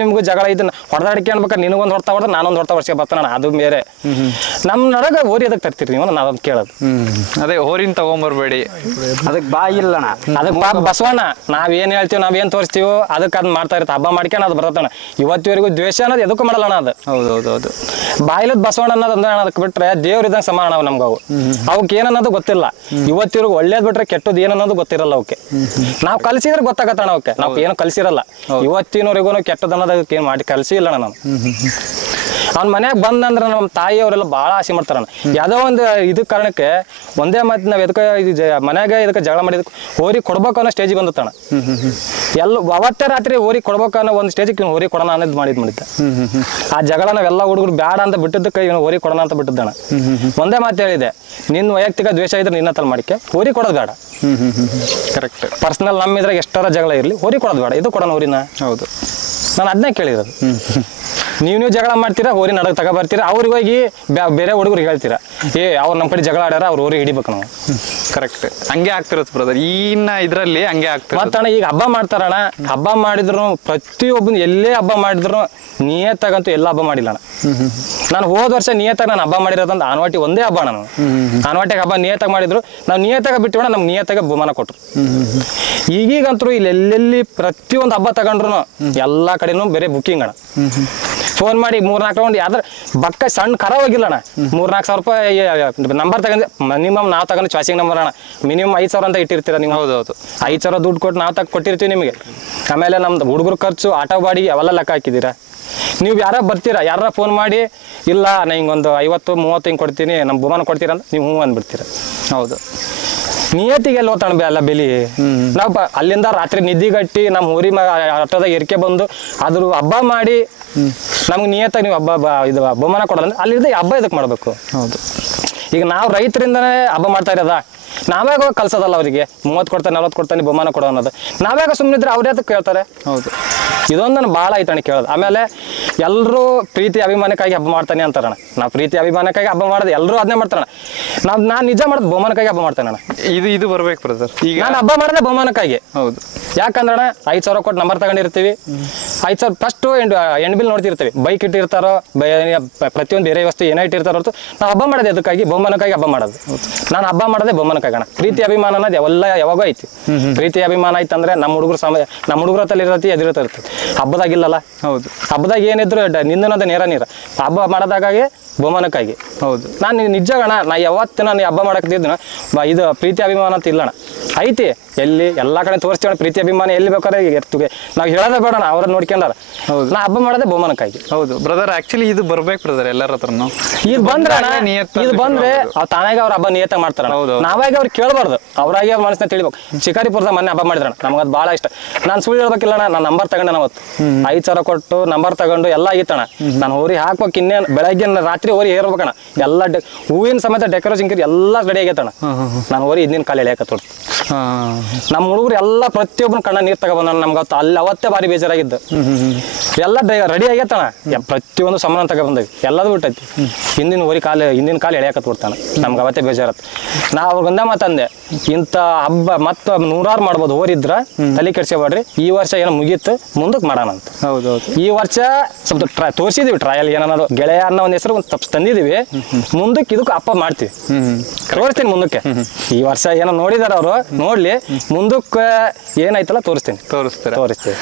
ನಿಮಗೂ ಜಗಳ ಇದನ್ನ ಹೊಡೆದಾಡ್ಕೊಂಡ್ಬೇಕಾದ್ರೆ ನಿನಗೊಂದು ಹೊಡ್ತಾ ಹೊಡೆದ್ರೆ ನಾನೊಂದು ಹೊಡ್ತಾ ವರ್ಷ ಬರ್ತಾನ, ಅದು ಬೇರೆ. ನಮ್ ನಡಗ ಹೋರಿ ಅದಕ್ಕೆ ತರ್ತೀರಿ ನೀವು, ನಾವು ಅದನ್ನ ಕೇಳೋದು. ಅದೇ ಹೋರಿನ ತಗೊಂಬರ್ಬೇಡಿ, ಅದಕ್ಕೆ ಬಾಯಿ ಇಲ್ಲಣ. ಅದಕ್ಕೆ ಬಸವಣ್ಣ ನಾವೇನ್ ಹೇಳ್ತೀವಿ, ನಾವೇನ್ ತೋರಿಸ್ತೀವೋ ಅದಕ್ಕೆ ಅದ್ ಮಾಡ್ತಾ ಇರುತ್ತೆ. ಹಬ್ಬ ಮಾಡ್ಕೊಂಡು ಅದು ಬರ್ತಣ. ಇವತ್ತಿವರೆಗೂ ದ್ವೇಷ ಅನ್ನೋದು ಎದಕ್ಕೂ ಮಾಡಲ್ಲ ಅದು. ಹೌದೌದೌದು. ಬಾಯಿಲದ ಬಸವಣ್ಣ ಅನ್ನೋದು ಅಂದ್ರೆ ಅದಕ್ಕೆ ಬಿಟ್ರೆ ದೇವ್ರ ಇದ್ದಂಗೆ ಸಮಾನ ನಾವು ನಮ್ಗೆ. ಅವಕ್ಕೆ ಏನನ್ನೋದು ಗೊತ್ತಿಲ್ಲ. ಇವತ್ತಿವರೆಗೂ ಒಳ್ಳೇದ್ ಬಿಟ್ರೆ ಕೆಟ್ಟದ್ದು ಏನನ್ನೋದು ಗೊತ್ತಿರಲ್ಲ ಅವಕ್ಕೆ. ನಾವು ಕಲ್ಸಿದ್ರೆ ಗೊತ್ತಾಗತ್ತಣ ಅವಕ್ಕೆ. ನಾವು ಏನು ಕಲ್ಸಿರಲ್ಲ ಇವತ್ತಿನವರೆಗೂ. ಕೆಟ್ಟದ್ದು ಅನ್ನೋದಕ್ಕೆ ಏನ್ ಮಾಡಿ ಕಲ್ಸಿ ಇಲ್ಲಣ್ಣ ನಾವು. ಅವ್ನ ಮನ್ಯಾಗ ಬಂದಂದ್ರೆ ನಮ್ಮ ತಾಯಿಯವರೆಲ್ಲ ಭಾಳ ಆಸೆ ಮಾಡ್ತಾರಣ್ಣ. ಯಾವುದೋ ಒಂದು ಇದು ಕಾರಣಕ್ಕೆ ಒಂದೇ ಮಾತು ನಾವು ಎದಕ್ಕೆ ಮನ್ಯಾಗ ಇದಕ್ಕೆ ಜಗಳ ಮಾಡಿದಕ್ಕೆ ಹೋರಿ ಕೊಡ್ಬೇಕು ಅನ್ನೋ ಸ್ಟೇಜಿಗೆ ಬಂದತ್ತಣ್ಣ. ಅವತ್ತೇ ರಾತ್ರಿ ಹೋರಿ ಕೊಡ್ಬೇಕು ಅನ್ನೋ ಒಂದು ಸ್ಟೇಜಿಗೆ ಹೋರಿ ಕೊಡೋಣ ಅನ್ನೋದು ಮಾಡಿದ್ದ. ಆ ಜಗಳ ನಾವೆಲ್ಲ ಹುಡುಗರು ಬೇಡ ಅಂತ ಬಿಟ್ಟಿದ್ದಕ್ಕೆ ಇವನು ಹೋರಿ ಕೊಡೋಣ ಅಂತ ಬಿಟ್ಟಿದ್ದಣ್ಣ. ಒಂದೇ ಮಾತು ಹೇಳಿದೆ, ನಿನ್ನ ವೈಯಕ್ತಿಕ ದ್ವೇಷ ಇದ್ರೆ ನಿನ್ನ ತಲೆ ಮಾಡಿಕೆ, ಹೋರಿ ಕೊಡೋದು ಬೇಡ. ಕರೆಕ್ಟ್. ಪರ್ಸನಲ್ ನಮ್ಮ ಇದ್ರಾಗ ಎಷ್ಟಾರ ಜಗಳ ಇರಲಿ, ಹೋರಿ ಕೊಡೋದು ಬೇಡ, ಇದು ಕೊಡೋಣ ಹೋರಿನ. ಹೌದು, ನಾನು ಅದನ್ನೇ ಕೇಳಿರೋದು. ನೀವು ಜಗಳ ಮಾಡ್ತೀರಾ, ಹೋರಿ ನಡಗ ತಗೊಬರ್ತೀರಾ, ಅವ್ರಿಗೆ ಹೋಗಿ ಬೇರೆ ಹುಡುಗರಿಗೆ ಹೇಳ್ತೀರಾ ಅವ್ರು ನಮ್ಮ ಕಡೆ ಜಗಳ ಆಡ್ಯಾರ, ಅವ್ರು ಹೋರಿ ಹಿಡಿಬೇಕು ನಾವು. ಕರೆಕ್ಟ್. ಹಂಗೆ ಆಗ್ತಿರತ್ತೆ ಬ್ರದರ್, ಈಗಿನ ಇದ್ರಲ್ಲಿ ಹಂಗೆ ಆಗ್ತಿರ. ಮತ್ತಣ್ಣ ಈಗ ಹಬ್ಬ ಮಾಡ್ತಾರಣ್ಣ, ಹಬ್ಬ ಮಾಡಿದ್ರು ಪ್ರತಿಯೊಬ್ಬನ ಎಲ್ಲೇ ಹಬ್ಬ ಮಾಡಿದ್ರು ನಿಯತ್ತಾಗಂತೂ ಎಲ್ಲ ಹಬ್ಬ ಮಾಡಿಲ್ಲ ಅಣ್ಣ. ನಾನು ಹೋದ ವರ್ಷ ನಿಯತ್ತಾಗ ನಾನು ಹಬ್ಬ ಮಾಡಿರೋದಂತ ಆನ್ವಾಟಿ ಒಂದೇ ಹಬ್ಬ. ನಾನು ಆನ್ವಾಟಿಗೆ ಹಬ್ಬ ನಿಯತ್ತಾಗ ಮಾಡಿದ್ರು, ನಾವು ನಿಯತ್ತಾಗ ಬಿಟ್ಟು ನಮ್ ನಿಯತ್ತಾಗ ಬಹುಮಾನ ಕೊಟ್ರು. ಈಗೀಗಂತೂ ಇಲ್ಲಿ ಎಲ್ಲೆಲ್ಲಿ ಪ್ರತಿಯೊಂದು ಹಬ್ಬ ತಗೊಂಡ್ರು ಎಲ್ಲಾ ಕಡೆನೂ ಬೇರೆ ಬುಕ್ಕಿಂಗ್ ಅಣ್ಣ. ಫೋನ್ ಮಾಡಿ 3-4 ರೌಂಡ್ ಯಾವ್ದಾರ ಬಕ್ಕ ಸಣ್ಣ ಕರ ಹೋಗಿಲ್ಲಣ್ಣ. 3-4 ಸಾವಿರ ರೂಪಾಯಿ ನಂಬರ್ ತಗೊಂಡು ಮಿನಿಮಮ್ ನಾವು ತಗೊಂಡು ಚಾಯ್ಸಿಂಗ್ ನಂಬರ್ ಅಣ್ಣ. ಮಿನಿಮಮ್ 5,000 ಅಂತ ಇಟ್ಟಿರ್ತೀರ ನೀವು. ಹೌದೌದು, 5,000 ದುಡ್ಡು ಕೊಟ್ಟು ನಾವು ಕೊಟ್ಟಿರ್ತೀವಿ ನಿಮಗೆ. ಆಮೇಲೆ ನಮ್ದು ಹುಡುಗರು ಖರ್ಚು, ಆಟೋ ಬಾಡಿಗೆ ಅವೆಲ್ಲ ಲೆಕ್ಕ ಹಾಕಿದ್ದೀರಾ. ನೀವು ಯಾರ ಬರ್ತೀರಾ, ಯಾರ ಫೋನ್ ಮಾಡಿ ಇಲ್ಲ ನಾ ಹಿಂಗೊಂದು 50-30 ಹಿಂಗೆ ಕೊಡ್ತೀನಿ, ನಮ್ಮ ಬಹುಮಾನ ಕೊಡ್ತೀರ ಅಂತ ನೀವು ಹ್ಞೂ ಅಂದ್ಬಿಡ್ತೀರ. ಹೌದು, ನಿಯತ್ತಿಗೆ ಎಲ್ಲ ಹೋತಾಣ ಎಲ್ಲ ಬೆಲಿ. ನಾವು ಅಲ್ಲಿಂದ ರಾತ್ರಿ ನಿದ್ದಿಗಟ್ಟಿ ನಮ್ಮ ಊರಿ ಆಟೋದಾಗ ಏರಿಕೆ ಬಂದು ಅದ್ರ ಹಬ್ಬ ಮಾಡಿ ನಮ್ಗೆ ನಿಯತ್ತಾಗಿ ನೀವು ಹಬ್ಬ ಇದು ಬಹುಮಾನ ಕೊಡೋಲ್ಲ. ಅಲ್ಲಿಂದ ಹಬ್ಬ ಇದಕ್ಕೆ ಮಾಡಬೇಕು. ಹೌದು. ಈಗ ನಾವು ರೈತರಿಂದನೇ ಹಬ್ಬ ಮಾಡ್ತಾ ಇರೋದ, ನಾವ್ಯಾಗ ಕಲ್ಸೋದಲ್ಲ ಅವರಿಗೆ 30 ಕೊಡ್ತಾನೆ 40 ಕೊಡ್ತಾನೆ ಬಹುಮಾನ ಕೊಡೋ ಅನ್ನೋದು. ನಾವ್ಯಾಗ ಸುಮ್ಮನಿದ್ರೆ ಅವ್ರ ಅದಕ್ಕೆ ಕೇಳ್ತಾರೆ. ಹೌದು, ಇದೊಂದು ನನಗೆ ಭಾಳ ಆಯ್ತಾನೆ ಕೇಳೋದು. ಆಮೇಲೆ ಎಲ್ಲರೂ ಪ್ರೀತಿ ಅಭಿಮಾನಕ್ಕಾಗಿ ಹಬ್ಬ ಮಾಡ್ತಾನೆ ಅಂತಾರಣ. ನಾವು ಪ್ರೀತಿ ಅಭಿಮಾನಕ್ಕಾಗಿ ಹಬ್ಬ ಮಾಡೋದು ಎಲ್ಲರೂ ಅದನ್ನೇ ಮಾಡ್ತಾರಣ. ನಾನು ನಿಜ ಮಾಡೋದು ಬಹುಮಾನಕ್ಕಾಗಿ ಹಬ್ಬ ಮಾಡ್ತಾನೆ ಅಣ್ಣ. ಇದು ಬರ್ಬೇಕು ಬ್ರದರ್. ಈಗ ನಾನು ಹಬ್ಬ ಮಾಡೋದೇ ಬಹುಮಾನಕ್ಕಾಗಿ. ಹೌದು, ಯಾಕಂದ್ರೆ 5,000 ಕೊಟ್ಟು ನಂಬರ್ ತಗೊಂಡಿರ್ತೀವಿ. 5,000 ಫಸ್ಟ್ ಎಂಡ್ ಬಿಲ್ ನೋಡ್ತಿರ್ತೀವಿ. ಬೈಕ್ ಇಟ್ಟಿರ್ತಾರೋ, ಪ್ರತಿಯೊಂದು ಬೇರೆ ವಸ್ತು ಏನೇ ಇಟ್ಟಿರ್ತಾರೋ ಹೊರತು ನಾವು ಹಬ್ಬ ಮಾಡೋದು ಅದಕ್ಕಾಗಿ, ಬಹುಮಾನಕ್ಕಾಗಿ ಹಬ್ಬ ಮಾಡೋದು. ನಾನು ಹಬ್ಬ ಮಾಡೋದೇ ಬಹುಮಾನಕ್ಕಾಗಿ ಅಣ್ಣ. ಪ್ರೀತಿ ಅಭಿಮಾನ ಅನ್ನೋದು ಅವೆಲ್ಲ ಯಾವಾಗೋ ಐತಿ. ಪ್ರೀತಿ ಅಭಿಮಾನ ಐತಂದ್ರೆ ನಮ್ಮ ಹುಡುಗರ ಹತ್ತಲ್ಲಿ ಇರತ್ತೆ, ಎದುರಿತ ಇರ್ತದೆ. ಹಬ್ಬದಾಗಿಲ್ಲಲ್ಲ. ಹೌದು, ಹಬ್ಬದಾಗ ಏನಿದ್ರು ನಿಂದನದ ನೇರ ಹಬ್ಬ ಮಾಡೋದಾಗಾಗಿ ಬಹುಮಾನಕ್ಕಾಗಿ. ಹೌದು, ನಾನು ನಿಜ ಅಣ್ಣ, ನಾ ಯಾವತ್ತು ನಾನು ಹಬ್ಬ ಮಾಡಕ್ತಿದ್ನ ಇದು ಪ್ರೀತಿ ಅಭಿಮಾನ ಅಂತ ಇಲ್ಲಣ್ಣ. ಐತಿ ಎಲ್ಲಿ ಎಲ್ಲಾ ಕಡೆ ತೋರಿಸ್ತೀವಣ್ಣ. ಪ್ರೀತಿ ಅಭಿಮಾನ ಎಲ್ಲಿ ಬೇಕಾದ್ರೆ ಎರ್ತುಗೆ ನಾವು ಹೇಳೋದೇ ಬೇಡ, ಅವ್ರನ್ನ ನೋಡ್ಕೊಂಡಾರ. ಹೌದು, ನಾ ಹಬ್ಬ ಮಾಡೋದೇ ಬಹುಮಾನಕ್ಕಾಗಿ. ಹೌದು ಬ್ರದರ್, ಆಕ್ಚುಲಿ ಇದು ಬರ್ಬೇಕು ಬ್ರದರ್ ಎಲ್ಲರ ಹತ್ರನು. ಇದು ಬಂದ್ರೆ ತಾನಾಗ ಅವ್ರ ಹಬ್ಬ ನಿಯತ್ತಾಗಿ ಮಾಡ್ತಾರ. ನಾವಾಗಿ ಅವ್ರು ಕೇಳಬಾರ್ದು, ಅವ್ರಾಗಿ ಅವ್ರ ಮನಸ್ಸನ್ನ ತಿಳಿಬೇಕು. ಶಿಕಾರಿಪುರದ ಮೊನ್ನೆ ಹಬ್ಬ ಮಾಡಿದ್ರಣ, ನಮ್ಗದು ಭಾಳ ಇಷ್ಟ. ನಾನು ಸುಳ್ಳು ಹೇಳ್ಬೇಕಿಲ್ಲಣ್ಣ, ನಾನು ನಂಬರ್ ತಗೊಂಡೆ ಅವತ್ತು 5,000 ಕೊಟ್ಟು ನಂಬರ್ ತಗೊಂಡು ಎಲ್ಲ ಆಗಿತ್ತಣ್ಣ. ನಾನು ಹೋರಿ ಹಾಕ್ಬೇಕು, ಇನ್ನೇನು ಬೆಳಗ್ಗೆ ರಾತ್ರಿ ಹೋರಿ ಹೇರ್ಬೇಕಣ್ಣ. ಎಲ್ಲ ಹೂವಿನ ಸಮೇತ ಡೆಕೋರೇಷನ್ ಎಲ್ಲ ರೆಡಿ ಆಗೈತಣ್ಣ. ನಾನು ಹೋರಿ ಹಿಂದಿನ ಕಾಲ ಎಳೆಯಕತ್ತೋಡು. ನಮ್ಮ ಹುಡುಗರು ಎಲ್ಲ ಪ್ರತಿಯೊಬ್ಬರು ಕಣ್ಣ ನೀರು ತಗೊಬಂದ. ನಮ್ಗೆ ಅಲ್ಲಿ ಅವತ್ತೇ ಭಾರಿ ಬೇಜಾರಾಗಿದ್ದು. ಎಲ್ಲ ರೆಡಿ ಆಗೈತಣ್ಣ. ಪ್ರತಿಯೊಂದು ಸಮಾನ ತಗೊಬಂದವಿ, ಎಲ್ಲದು ಬಿಟ್ಟೈತಿ. ಹಿಂದಿನ ಕಾಲ ಎಳೆಯಕತ್ ಬಿಡ್ತಾನೆ. ನಮ್ಗೆ ಅವತ್ತೇ ಬೇಜಾರತ್. ನಾ ಅವ್ರಿಗೊಂದ ಮಾತಂದೆ, ಇಂಥ ಹಬ್ಬ ಮತ್ತೆ 100 ಮಾಡ್ಬೋದು, ಹೋರಿದ್ರ ತಲೆ ಕೆಡ್ಸ್ಕೊಬೇಡ್ರಿ. ಈ ವರ್ಷ ಏನೋ ಮುಗೀತು, ಮುಂದಕ್ಕೆ ಮಾಡೋಣ ಅಂತ. ಹೌದೌದು, ಈ ವರ್ಷ ಸ್ವಲ್ಪ ತೋರಿಸಿದೀವಿ ಟ್ರಯಲ್ ಏನನ್ನೋದು. ಗೆಳೆಯ ಅನ್ನೋ ಒಂದು ಹೆಸರು ಒಂದು ತಪ್ಪು ತಂದಿದೀವಿ. ಮುಂದಕ್ಕೆ ಇದಕ್ಕೆ ಹಬ್ಬ ಮಾಡ್ತೀವಿ, ತೋರಿಸ್ತೀನಿ ಮುಂದಕ್ಕೆ. ಈ ವರ್ಷ ಏನೋ ನೋಡಿದಾರ ಅವರು, ನೋಡ್ಲಿ ಮುಂದಕ್ಕೆ ಏನಾಯ್ತಲ್ಲ ತೋರಿಸ್ತೀನಿ. ತೋರಿಸ್ತೀವಿ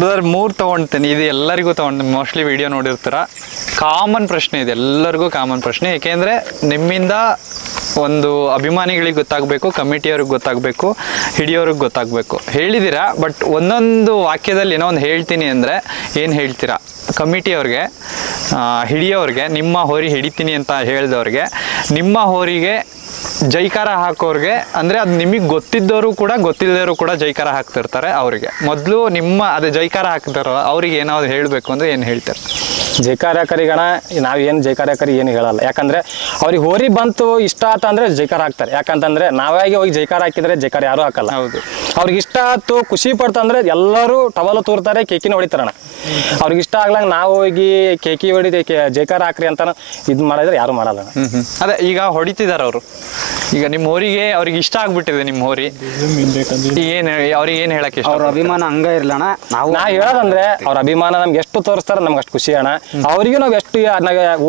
ಬ್ರದರ್. 3 ತಗೊಂಡ್ತೀನಿ, ಇದು ಎಲ್ಲರಿಗೂ ತಗೊಂಡು ಮೋಸ್ಟ್ಲಿ ವಿಡಿಯೋ ನೋಡಿರ್ತೀರ. ಕಾಮನ್ ಪ್ರಶ್ನೆ ಇದೆ, ಎಲ್ಲರಿಗೂ ಕಾಮನ್ ಪ್ರಶ್ನೆ. ಏಕೆಂದ್ರೆ ನಿಮ್ಮಿಂದ ಒಂದು ಅಭಿಮಾನಿಗಳಿಗೆ ಗೊತ್ತಾಗಬೇಕು, ಕಮಿಟಿಯವ್ರಿಗೆ ಗೊತ್ತಾಗಬೇಕು, ಹಿಡಿಯೋರಿಗೆ ಗೊತ್ತಾಗಬೇಕು. ಹೇಳಿದ್ದೀರಾ, ಬಟ್ ಒಂದೊಂದು ವಾಕ್ಯದಲ್ಲಿ ಏನೋ ಒಂದು ಹೇಳ್ತೀನಿ ಅಂದರೆ ಏನು ಹೇಳ್ತೀರಾ? ಕಮಿಟಿಯವ್ರಿಗೆ, ಹಿಡಿಯೋರಿಗೆ, ನಿಮ್ಮ ಹೋರಿ ಹಿಡಿತೀನಿ ಅಂತ ಹೇಳಿದವ್ರಿಗೆ, ನಿಮ್ಮ ಹೋರಿಗೆ ಜೈಕಾರ ಹಾಕೋರ್ಗೆ, ಅಂದರೆ ಅದು ನಿಮಗೆ ಗೊತ್ತಿದ್ದವರು ಕೂಡ ಗೊತ್ತಿಲ್ಲದವರು ಕೂಡ ಜೈಕಾರ ಹಾಕ್ತಿರ್ತಾರೆ. ಅವರಿಗೆ ಮೊದಲು ಅದೇ ಜೈಕಾರ ಹಾಕ್ತಾರಲ್ಲ, ಅವ್ರಿಗೆ ಏನಾದ್ರು ಹೇಳಬೇಕು ಅಂದರೆ ಏನು ಹೇಳ್ತಾರೆ? ಜೈಕಾರ ಹಾಕರಿಗಣ ನಾವೇನು ಜೈಕಾರ ಹಾಕರಿ ಏನು ಹೇಳಲ್ಲ. ಯಾಕಂದರೆ ಅವ್ರಿಗೆ ಹೋರಿ ಬಂತು ಇಷ್ಟ ಆತ ಅಂದರೆ ಜೈಕಾರ ಹಾಕ್ತಾರೆ. ಯಾಕಂತಂದರೆ ನಾವಾಗಿ ಹೋಗಿ ಜೈಕಾರ ಹಾಕಿದರೆ ಜೈಕಾರ ಯಾರೂ ಹಾಕಲ್ಲ. ಹೌದು, ಅವ್ರಿಗೆ ಇಷ್ಟ ಆಯ್ತು ಖುಷಿ ಪಡ್ತಂದ್ರೆ ಎಲ್ಲರೂ ಟವಲ್ ತೂರ್ತಾರೆ ಕೇಕಿನ ಹೊಡಿತಾರಣ್ಣ. ಅವ್ರಿಗೆ ಇಷ್ಟ ಆಗ್ಲಂಗ ನಾವು ಹೋಗಿ ಕೇಕಿ ಹೊಡಿದೆ ಜೈಕಾರ ಹಾಕ್ರಿ ಅಂತ ಇದು ಮಾಡಿದ್ರೆ ಯಾರು ಮಾಡಲ್ಲ. ಅದೇ ಈಗ ಹೊಡಿತಿದಾರ ಅವರು, ಈಗ ನಿಮ್ಮ ಹೋರಿಗೆ ಅವ್ರಿಗೆ ಇಷ್ಟ ಆಗ್ಬಿಟ್ಟಿದೆ ನಿಮ್ಮ ಹೋರಿ, ಏನ್ ಅವ್ರಿಗೆ ಏನ್ ಹೇಳಕ್ಕೆ ಇಷ್ಟ? ಅವ್ರ ಅಭಿಮಾನ ಹಂಗ ಇರ್ಲಣ್ಣ. ನಾ ಹೇಳೋದಂದ್ರೆ ಅವ್ರ ಅಭಿಮಾನ ನಮ್ಗೆ ಎಷ್ಟು ತೋರಿಸ್ತಾರ ನಮ್ಗೆ ಅಷ್ಟು ಖುಷಿ ಅಣ್ಣ. ಅವ್ರಿಗೂ ನಾವು ಎಷ್ಟು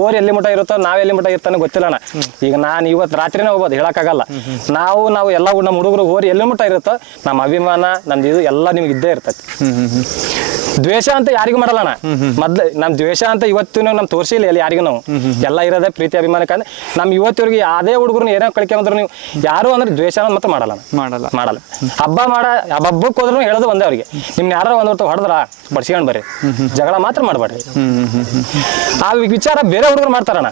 ಓರ್ ಎಲ್ಲಿ ಮಠ ಇರುತ್ತೋ ನಾವ್ ಎಲ್ಲಿ ಮಠ ಇರ್ತಾನೆ ಗೊತ್ತಿಲ್ಲ ಅಣ್ಣ. ಈಗ ನಾನು ಇವತ್ತು ರಾತ್ರಿನೇ ಹೋಗ್ಬೋದು ಹೇಳಕ್ಕಾಗಲ್ಲ. ನಾವು ಎಲ್ಲ ನಮ್ಮ ಹುಡುಗರು ಓರಿ ಎಲ್ಲಿ ಮಠ ಇರುತ್ತೋ ನಮ್ಮ ಅಭಿಮಾನ ನಮ್ದು ಇದು ಎಲ್ಲ ನಿಮ್ಗೆ ಇದ್ದೇ ಇರ್ತೈತಿ. ದ್ವೇಷ ಅಂತ ಯಾರಿಗೂ ಮಾಡಲ್ಲ ಅಣ್ಣ. ಮೊದ್ಲು ನಮ್ ದ್ವೇಷ ಅಂತ ಇವತ್ತಿನ ನಮ್ ತೋರಿಸಿಲ್ಲ ಎಲ್ಲಿ ಯಾರಿಗೂ. ನಾವು ಎಲ್ಲ ಇರೋದೇ ಪ್ರೀತಿ ಅಭಿಮಾನಕ್ಕೆ. ನಮ್ ಇವತ್ತಿವ್ರಿಗೆ ಯಾವ್ದೇ ಹುಡುಗರು ಏನೋ ಕಳ್ಕೊಂಡ್ರು ನೀವು ಯಾರು ಅಂದ್ರೆ ದ್ವೇಷ ಅನ್ನೋದು ಮತ್ತೆ ಮಾಡಲ್ಲ. ಹಬ್ಬಕ್ಕೆ ಹೋದ್ರು ಹೇಳೋದು ಒಂದೇ ಅವ್ರಿಗೆ, ನಿಮ್ನ ಯಾರು ಒಂದ್ ಹೊಡೆದ್ರ ಬಡ್ಸ್ಕೊಂಡ್ ಬರ್ರಿ, ಜಗಳ ಮಾತ್ರ ಮಾಡ್ಬೇಡ್ರಿ. ಆ ವಿಚಾರ ಬೇರೆ ಹುಡುಗರು ಮಾಡ್ತಾರಣ್ಣ,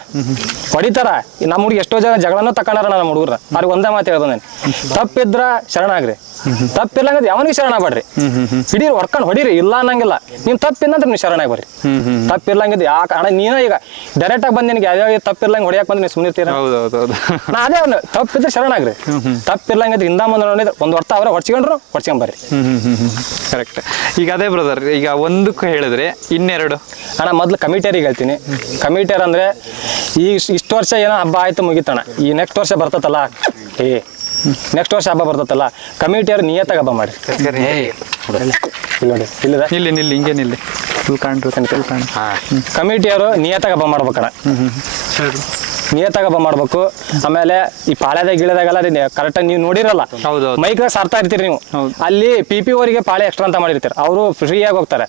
ಹೊಡಿತಾರ. ನಮ್ಮ ಹುಡುಗಿ ಎಷ್ಟೋ ಜನ ಜಗಳನೂ ತಕೊಂಡಾರಣ್ಣ ನಮ್ಮ ಹುಡುಗರ. ಅವ್ರಿಗೆ ಒಂದೇ ಮಾತು ಹೇಳ್ದ ನಾನು, ತಪ್ಪಿದ್ರ ಶರಣಾಗ್ರಿ, ತಪ್ಪಿಲ್ಲಂಗದ ಯಾವನಿಗೆ ಶರಣ ಆಗ್ಬೇಡ್ರಿ. ಹಿಡೀರಿ ಹೊಡ್ಕೊಂಡು ಹೊಡೀರಿ, ಇಲ್ಲ ಅನ್ನಂಗಿಲ್ಲ. ನೀನ್ ತಪ್ಪಿಲ್ಲಂದ್ರೆ ನೀವು ಶರಣ ಆಗ್ಬರ್ರಿ. ತಪ್ಪಿರ್ಲಂಗಿದ್ ಯಾಕೆ ಅಣ್ಣ ನೀನ ಈಗ ಡೈರೆಕ್ಟ್ ಆಗಿ ಬಂದ್ ನಿನ್ಗೆ ಯಾವ ತಪ್ಪಿರ್ಲಂಗೆ ಹೊಡಿಯಕ್ ಬಂದ್ರೆ ನೀವು ಸುಮ್ಮನಿರ್ತೀರ. ನಾ ಅದೇ ಅವ್ನು ತಪ್ಪಿದ್ರೆ ಶರಣ ಆಗ್ರಿ, ತಪ್ಪಿರ್ಲಂಗಿದ್ ಹಿಂದ ಮುಂದೆ ನೋಡಿದ್ರೆ ಒಂದ್ ವರ್ಷ ಅವ್ರ ಹೊಡ್ಸ್ಕೊಂಡ್ ಬರ್ರಿ. ಕರೆಕ್ಟ್. ಈಗ ಅದೇ ಬ್ರದರ್, ಈಗ ಒಂದಕ್ಕೆ ಹೇಳಿದ್ರೆ ಇನ್ನೆರಡು ಅಣ್ಣ ಮೊದ್ಲು ಕಮಿಟಿಯರಿಗೆ ಹೇಳ್ತೀನಿ. ಕಮಿಟಿಯರ್ ಅಂದ್ರೆ ಈ ಇಷ್ಟು ವರ್ಷ ಏನೋ ಹಬ್ಬ ಆಯ್ತು ಮುಗಿತಣ್ಣ, ಈ ನೆಕ್ಸ್ಟ್ ವರ್ಷ ಬರ್ತತಲ್ಲ, ನೆಕ್ಸ್ಟ್ ವರ್ಷ ಹಬ್ಬ ಬರ್ತತಲ್ಲ, ಕಮಿಟಿಯವ್ರು ನಿಯತ್ತಾಗ ಹಬ್ಬ ಮಾಡಿ. ನಿಲ್ಲಿ ಹಿಂಗೆ ನಿಲ್ಲಿ. ಕಮಿಟಿಯವರು ನಿಯತ್ತಾಗ ಹಬ್ಬ ಮಾಡ್ಬೇಕಣ್ಣ, ನಿಯತ್ತಾಗ ಹಬ್ಬ ಮಾಡ್ಬೇಕು. ಆಮೇಲೆ ಈ ಪಾಳ್ಯದಾಗ ಗಿಳದಾಗೆಲ್ಲ ಕರೆಕ್ಟಾಗಿ ನೀವು ನೋಡಿರಲ್ಲ, ಮೈಕ್ ಸಾರ್ತಾ ಇರ್ತೀರಿ ನೀವು. ಅಲ್ಲಿ PP ಅವರಿಗೆ ಪಾಳೆ ಎಕ್ಸ್ಟ್ರಾ ಅಂತ ಮಾಡಿರ್ತಾರೆ, ಅವರು ಫ್ರೀಯಾಗಿ ಹೋಗ್ತಾರೆ.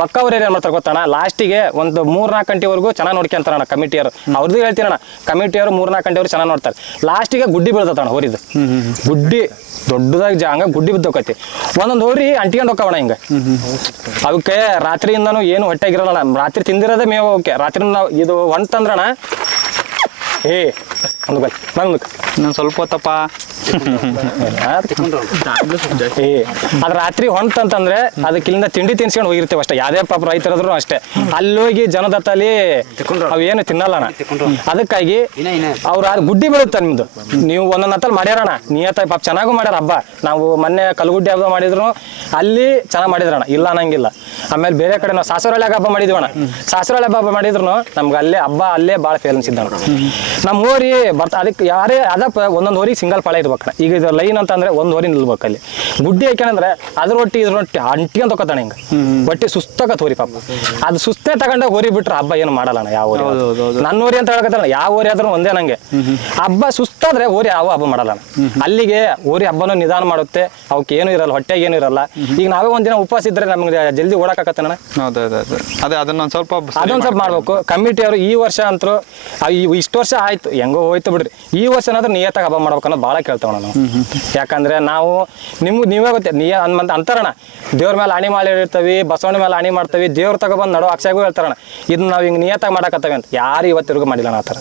ಬಕ್ಕ ಅವ್ರು ಏನ್ ಮಾಡ್ತಾರೆ ಗೊತ್ತಣ್ಣ, ಲಾಸ್ಟಿಗೆ ಒಂದು 3-4 ಗಂಟೆವರೆಗೂ ಚೆನ್ನಾಗಿ ನೋಡ್ಕೊಂತಾರಣ್ಣ ಕಮಿಟಿಯವರು. ಅವ್ರದ್ದು ಹೇಳ್ತೀರಣ್ಣ, ಕಮಿಟಿಯವರು 3-4 ಗಂಟೆವರೆಗೂ ಚೆನ್ನಾಗಿ ನೋಡ್ತಾರೆ. ಲಾಸ್ಟಿಗೆ ಗುಡ್ಡಿ ಬೀಳ್ತಣ್ಣ ಹೋರಿದು, ಗುಡ್ಡಿ ದೊಡ್ಡದಾಗಿ ಹಂಗ ಗುಡ್ಡಿ ಬಿದ್ದೋಕೈತಿ. ಒಂದೊಂದು ಹೋರಿ ಅಂಟಿಕೊಂಡು ಹೋಗವಣ ಹಿಂಗ. ಅವಕ್ಕೆ ರಾತ್ರಿಯಿಂದನೂ ಏನು ಹೊಟ್ಟೆಗಿರಲ್ಲ, ರಾತ್ರಿ ತಿಂದಿರೋದೇ ಮೇವು. ಓಕೆ ರಾತ್ರಿ ನಾವು ಇದು ಹೊಂಟಂದ್ರಣ ನಾನು ಸ್ವಲ್ಪ ಹೊತ್ತಪ್ಪ ಅದ್ ರಾತ್ರಿ ಹೊಂಟಂತಂದ್ರೆ ಅದಕ್ಕೆ ಇಲ್ಲಿಂದ ತಿಂಡಿ ತಿನ್ಸ್ಕೊಂಡು ಹೋಗಿರ್ತೇವೆ ಅಷ್ಟೇ. ಯಾವ್ದೇ ಪಾಪ ರೈತರಾದ್ರು ಅಷ್ಟೇ, ಅಲ್ಲೋಗಿ ಜನದತ್ತಲ್ಲಿ ಅವೇನು ತಿನ್ನಲ್ಲಣ್ಣ. ಅದಕ್ಕಾಗಿ ಅವ್ರು ಅದು ಗುಡ್ಡಿ ಬೀಳುತ್ತೆ ನಿಮ್ದು. ನೀವು ಒಂದೊಂದ್ ಹತ್ತಲ್ಲಿ ಮಾಡ್ಯಾರಣ ನಿಯತ್ತಾಗಿ ಪಾಪ ಚೆನ್ನಾಗೂ ಮಾಡ್ಯಾರ ಹಬ್ಬ. ನಾವು ಮೊನ್ನೆ ಕಲ್ಗುಡ್ಡಿ ಹಬ್ಬ ಮಾಡಿದ್ರು ಅಲ್ಲಿ ಚೆನ್ನಾಗಿ ಮಾಡಿದ್ರಣ, ಇಲ್ಲ ಅನ್ನಂಗಿಲ್ಲ. ಆಮೇಲೆ ಬೇರೆ ಕಡೆ ನಾವು ಸಾಸರಳ್ಳಿಯಾಗ ಹಬ್ಬ ಮಾಡಿದ್ವಣ್ಣ, ಸಾಸರಳ್ಳಿ ಹಬ್ಬ ಮಾಡಿದ್ರು ನಮ್ಗೆ ಅಲ್ಲೇ ಹಬ್ಬ ಅಲ್ಲೇ ಭಾಳ ಫೇಮಸ್ ಇದ್ದಣ. ನಮ್ಮ ಊರಿ ಬರ್ತಾ ಅದಕ್ಕೆ ಯಾರೇ ಅದಪ್ಪ ಒಂದೊಂದು ಊರಿಗೆ ಸಿಂಗಲ್ ಪಾಳೆ ಇರ್ಬೇಕಣ್ಣ. ಈಗ ಇದು ಲೈನ್ ಅಂತ ಅಂದ್ರೆ ಒಂದ್ ಊರಿ ನಿಲ್ಬೇಕು. ಅಲ್ಲಿ ಗುಡ್ಡಿ ಯಾಕೆಂದ್ರೆ ಅದ್ರ ರೊಟ್ಟಿ ಇದ್ರ ರೊಟ್ಟಿ ಅಂಟಿಗೆ ತೊಕೊತಾನೆ ಹಿಂಗ, ಬಟ್ಟಿ ಸುಸ್ತಕತ್ ಹೋರಿ ಪಾಪ. ಅದು ಸುಸ್ತೇ ತಗೊಂಡಾಗ ಹೋರಿ ಬಿಟ್ರೆ ಹಬ್ಬ ಏನು ಮಾಡಲ್ಲಣ್ಣ ಯಾವ ಊರಿ. ನನ್ನ ಊರಿ ಅಂತ ಹೇಳಕತ್ತಾರ, ಯಾವ ಊರಿ ಆದ್ರೂ ಒಂದೇ ನಂಗೆ. ಹಬ್ಬ ಸುಸ್ತಾದ್ರೆ ಊರಿ ಯಾವ ಹಬ್ಬ ಮಾಡಲ್ಲಣ್ಣ. ಅಲ್ಲಿಗೆ ಊರಿ ಹಬ್ಬನೂ ನಿಧಾನ ಮಾಡುತ್ತೆ, ಅವಕ್ಕೆ ಏನು ಇರಲ್ಲ, ಹೊಟ್ಟೆಗೆ ಏನು ಇರಲ್ಲ. ಈಗ ನಾವೇ ಒಂದಿನ ಉಪವಾಸ ಇದ್ರೆ ನಮ್ಗೆ ಜಲ್ದಿ ಓಡಾಕತ್ತಣ್ಣ. ಅದೊಂದು ಸ್ವಲ್ಪ ಮಾಡ್ಬೇಕು. ಕಮಿಟಿಯವರು ಈ ವರ್ಷ ಅಂತೂ ಇಷ್ಟು ವರ್ಷ ಆಯ್ತು ಹೆಂಗೋ ಹೋಯ್ತು ಬಿಡ್ರಿ, ಈ ವರ್ಷ ಏನಾದ್ರೂ ನಿಯತ್ತಾಗಿ ಹಬ್ಬ ಮಾಡ್ಬೇಕು ಅನ್ನೋದು ಭಾಳ ಕೇಳ್ತಾವಣ್ಣ ನಾವು. ಯಾಕಂದ್ರೆ ನಾವು ನೀವೇ ಗೊತ್ತೇ ಅಂತಾರಣ, ದೇವ್ರ ಮೇಲೆ ಅಣಿ ಮಾಡಿರ್ತೀವಿ, ಬಸವಣ್ಣ ಮೇಲೆ ಅಣಿ ಮಾಡ್ತೀವಿ, ದೇವ್ರ ತಗೊಬಂದು ನಡೋ ಅಕ್ಷಯಗೂ ಹೇಳ್ತಾರಣ, ಇದನ್ನ ನಾವು ಹಿಂಗೆ ನಿಯತ್ತಾಗಿ ಮಾಡಕತ್ತವಿ ಅಂತ. ಯಾರು ಇವತ್ತಿರ್ಗೂ ಮಾಡಿಲ್ಲ ಆ ಥರ.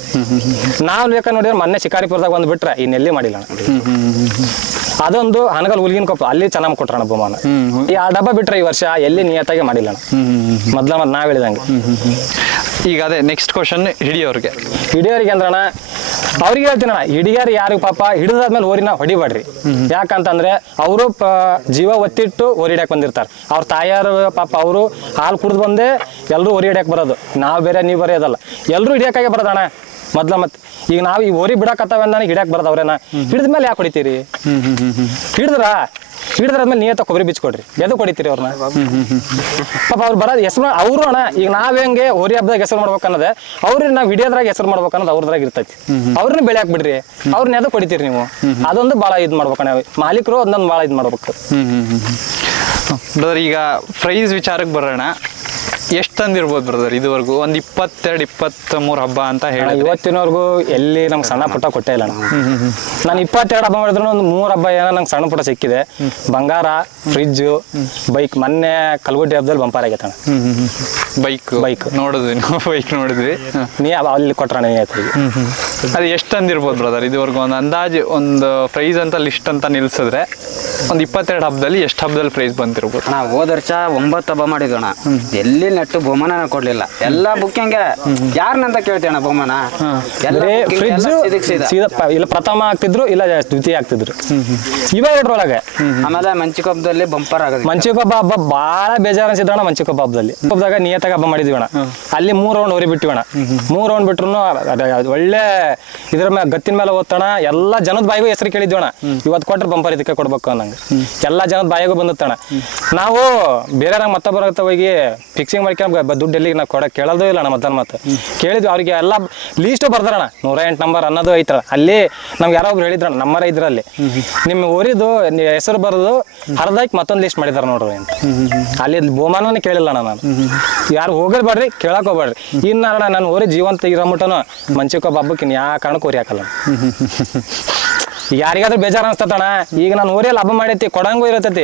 ನಾವು ಬೇಕಾದ್ರೆ ನೋಡಿದ್ರೆ ಮೊನ್ನೆ ಶಿಕಾರಿಪುರದಾಗ ಬಂದು ಬಿಟ್ರೆ ಇನ್ನೆಲ್ಲಿ ಮಾಡಿಲ್ಲ. ಅದೊಂದು ಹನಗಲ್ ಹುಲ್ಗಿನ ಕೊಪ್ಪ ಅಲ್ಲಿ ಚೆನ್ನಾಗಿ ಕೊಟ್ರಣ ಬಹುಮಾನ. ಈ ಆ ಡಬ್ಬ ಬಿಟ್ರೆ ಈ ವರ್ಷ ಎಲ್ಲಿ ನಿಯತ್ತಾಗಿ ಮಾಡಿಲ್ಲ ಮೊದ್ಲ ನಾವ್ ಹೇಳಿದಂಗೆ. ಈಗ ಅದೇ ನೆಕ್ಸ್ಟ್ ಕ್ವಶನ್ ಹಿಡಿಯೋರಿಗೆ ಅಂದ್ರಣ ಅವ್ರಿಗೆ ಹೇಳ್ತೀನಣ್ಣ, ಹಿಡಿಯಾರು ಯಾರಿಗೆ ಪಾಪ ಹಿಡಿದಾದ್ಮೇಲೆ ಓರಿನ ಹೊಡಿಬೇಡ್ರಿ. ಯಾಕಂತಂದ್ರೆ ಅವರು ಜೀವ ಒತ್ತಿಟ್ಟು ಓರಿ ಹಿಡಿಯಕ್ ಬಂದಿರ್ತಾರೆ. ಅವ್ರ ತಾಯಾರು ಪಾಪ ಅವರು ಹಾಲು ಕುಡಿದು ಬಂದೇ ಎಲ್ಲರೂ ಓರಿ ಹಿಡಿಯಕ್ ಬರೋದು. ನಾವು ಬೇರೆ ನೀವು ಬೇರೆ ಅದಲ್ಲ, ಎಲ್ಲರೂ ಹಿಡಿಯಕ್ಕಾಗೆ ಬರೋದಣ್ಣ ಮೊದ್ಲ. ಮತ್ತೆ ಈಗ ನಾವು ಈ ಓರಿ ಬಿಡಕತ್ತವ ಅಂದಾನೆ ಹಿಡಿಯಕ್ ಬರೋದು ಅವ್ರೇನ. ಹಿಡಿದ್ಮೇಲೆ ಯಾಕೆ ಹೊಡಿತೀರಿ? ಹಿಡಿದ್ರಾದ್ಮೇಲೆ ನಿಯತ್ತ ಕೊಬ್ಬರಿ ಬಿಚ್ಕೊಡ್ರಿ, ಎದು ಹೊಡಿತೀರಿ ಅವ್ರನ್ನ? ಪಾಪ ಅವ್ರು ಬರೋದು ಹೆಸರು ಅವರು ಅಣ್ಣ. ಈಗ ನಾವ್ ಹೆಂಗೆ ಹೋರಿ ಹಬ್ಬದಾಗ ಹೆಸರು ಮಾಡ್ಬೇಕು ಅನ್ನೋದೇ, ಅವ್ರಿಗೆ ನಾವ್ ಹಿಡಿಯೋದ್ರಾಗ ಹೆಸರು ಮಾಡ್ಬೇಕು ಅನ್ನೋದು ಅವ್ರದ್ರಾಗ ಇರ್ತೈತಿ. ಅವ್ರನ್ನ ಬೆಳೆ ಹಾಕ್ಬಿಡ್ರಿ, ಅವ್ರನ್ನ ಎದಕ್ ಹೊಡಿತೀರಿ ನೀವು? ಅದೊಂದು ಭಾಳ ಇದು ಮಾಡ್ಬೇಕಣ್ಣ. ಮಾಲೀಕರು ಅದೊಂದು ಭಾಳ ಇದು ಮಾಡ್ಬೇಕು. ಬ್ರದರ್ ಈಗ ಪ್ರೈಸ್ ವಿಚಾರಕ್ಕೆ ಬರೋಣ. ಎಷ್ಟು ತಂದಿರ್ಬೋದು ಬ್ರದರ್ ಇದುವರೆಗೂ? ಒಂದು 22-23 ಹಬ್ಬ ಅಂತ ಹೇಳಿ ಇವತ್ತಿನವರೆಗೂ ಎಲ್ಲಿ ನಮ್ಗೆ ಸಣ್ಣ ಪುಟ್ಟ ಕೊಟ್ಟೇ ಇಲ್ಲ. ನಾನು 22 ಹಬ್ಬ ಮಾಡಿದ್ರು ಒಂದು 3 ಹಬ್ಬ ಏನೋ ನಂಗೆ ಸಣ್ಣ ಪುಟ್ಟ ಸಿಕ್ಕಿದೆ. ಬಂಗಾರ, ಫ್ರಿಜ್, ಬೈಕ್. ಮೊನ್ನೆ ಕಲ್ಗುಡ್ಡಿ ಹಬ್ಬದಲ್ಲಿ ಬಂಪಾರ್ ಆಗೈತಣ್ಣ. ಬೈಕ್ ನೋಡಿದ್ವಿ ನಾವು, ಬೈಕ್ ನೋಡಿದ್ವಿ. ನೀ ಅಲ್ಲಿ ಕೊಟ್ರಣ ನೀತಿಗೆ. ಅದು ಎಷ್ಟು ತಂದಿರ್ಬೋದು ಬ್ರದರ್ ಇದುವರೆಗೂ? ಒಂದು ಅಂದಾಜು ಒಂದು ಪ್ರೈಸ್ ಅಂತ ಲಿಸ್ಟ್ ಅಂತ ನಿಲ್ಸಿದ್ರೆ ಒಂದು 22 ಹಬ್ಬದಲ್ಲಿ ಎಷ್ಟು ಹಬ್ಬದಲ್ಲಿ ಪ್ರೈಸ್ ಬಂದಿರ್ಬೋದು? ಹೋದ ವರ್ಷ 9 ಹಬ್ಬ ಮಾಡಿದ್ವಣ್ಣ. ಎಲ್ಲಿ ಅಷ್ಟು ಬಹುಮಾನ ಕೊಡ್ಲಿಲ್ಲ. ಎಲ್ಲ ಬುಕ್ಕಿಂಗ್ ಯಾರನ್ನಂತ ಕೇಳ್ತೇಣ ಬಹುಮಾನ ಫ್ರಿಡ್ಜ್ ಇಲ್ಲ ಪ್ರಥಮ ಆಗ್ತಿದ್ರು ಇಲ್ಲ ದ್ವಿತೀಯ ಆಗ್ತಿದ್ರು ಇವ ಎರಡರೊಳಗೆ. ಆಮೇಲೆ ಮಂಚಿಕೊಬ್ಬದಲ್ಲಿ ಬಂಪರ್ ಆಗೋದು. ಮಂಚಿಕೊಬ್ಬ ಹಬ್ಬ ಬಾಳ ಬೇಜಾರ ಅನ್ಸಿದ್ದಣ. ಮಂಚಿಕೊಬ್ಬ ಹಬ್ಬದಲ್ಲಿ ಹಬ್ಬದಾಗ ನಿಯತ್ತಾಗ ಹಬ್ಬ ಮಾಡಿದ್ವಿ ಅಣ್ಣ. ಅಲ್ಲಿ 3 ರೌಂಡ್ ಹೊರಿ ಬಿಟ್ಟಿವಣ. 3 ರೌಂಡ್ ಬಿಟ್ರು ಒಳ್ಳೆ ಇದ್ರ ಮೇಲೆ ಗತ್ತಿನ ಮೇಲೆ ಓದ್ತಣ. ಎಲ್ಲಾ ಜನದ ಬಾಯಿಗೂ ಹೆಸರು ಕೇಳಿದ್ವಣ. ಇವತ್ತು ಕೊಟ್ರೆ ಬಂಪರ್ ಇದಕ್ಕೆ ಕೊಡ್ಬೇಕು ಅನ್ನಂಗೆ ಎಲ್ಲಾ ಜನದ ಬಾಯಿಗೂ ಬಂದತ್ತಣ. ನಾವು ಬೇರೆ ಮತ್ತೊಬ್ಬರ ಹೋಗಿ ಫಿಕ್ಸಿಂಗ್ ಮಾಡ್ಕೊಂಡು ದುಡ್ಡು ಎಲ್ಲಿ ನಾವು ಕೇಳೋದು ಇಲ್ಲ ಅಣ್ಣ. ಮತ್ತೆ ಕೇಳಿದ್ವಿ ಅವ್ರಿಗೆ ಎಲ್ಲ ಲೀಸ್ಟ್ ಬರ್ದಾರಣ. 108 ನಂಬರ್ ಅನ್ನೋದು ಐತಳ. ಅಲ್ಲಿ ನಮ್ಗೆ ಯಾರೋ ಒಬ್ರು ಹೇಳಿದ್ರಣ ನಮ್ಮರ ಇದ್ರಲ್ಲಿ ನಿಮ್ಮ ಊರಿದು ಹೆಸರು ಬರೋದು ಹರಿದಾಕಿ ಮತ್ತೊಂದು ಲೀಸ್ಟ್ ಮಾಡಿದಾರ ನೋಡ್ರಿ ಅಂತ. ಅಲ್ಲಿ ಬಹುಮಾನನೇ ಕೇಳಿಲ್ಲ ನಾನು. ಯಾರು ಹೋಗೋದ್ ಬೇಡ್ರಿ, ಕೇಳಕ್ ಹೋಗ್ಬೇಡ್ರಿ. ಇನ್ನ ನಾನು ಊರಿ ಜೀವಂತ ಇರೋ ಮಟನು ಮಂಚಿಕೊಬ್ಬ ಹಬ್ಬಕ್ಕೆ ಯಾ ಕಾರಣಕ್ಕೂ ಊರಿ ಹಾಕಲ್ಲ. ಯಾರಿಗಾದ್ರೂ ಬೇಜಾರು ಅನ್ಸ್ತತಣ. ಈಗ ನಾನು ಊರಿಯಲ್ಲಿ ಹಬ್ಬ ಮಾಡೈತಿ ಕೊಡಂಗೂ ಇರತೈತಿ.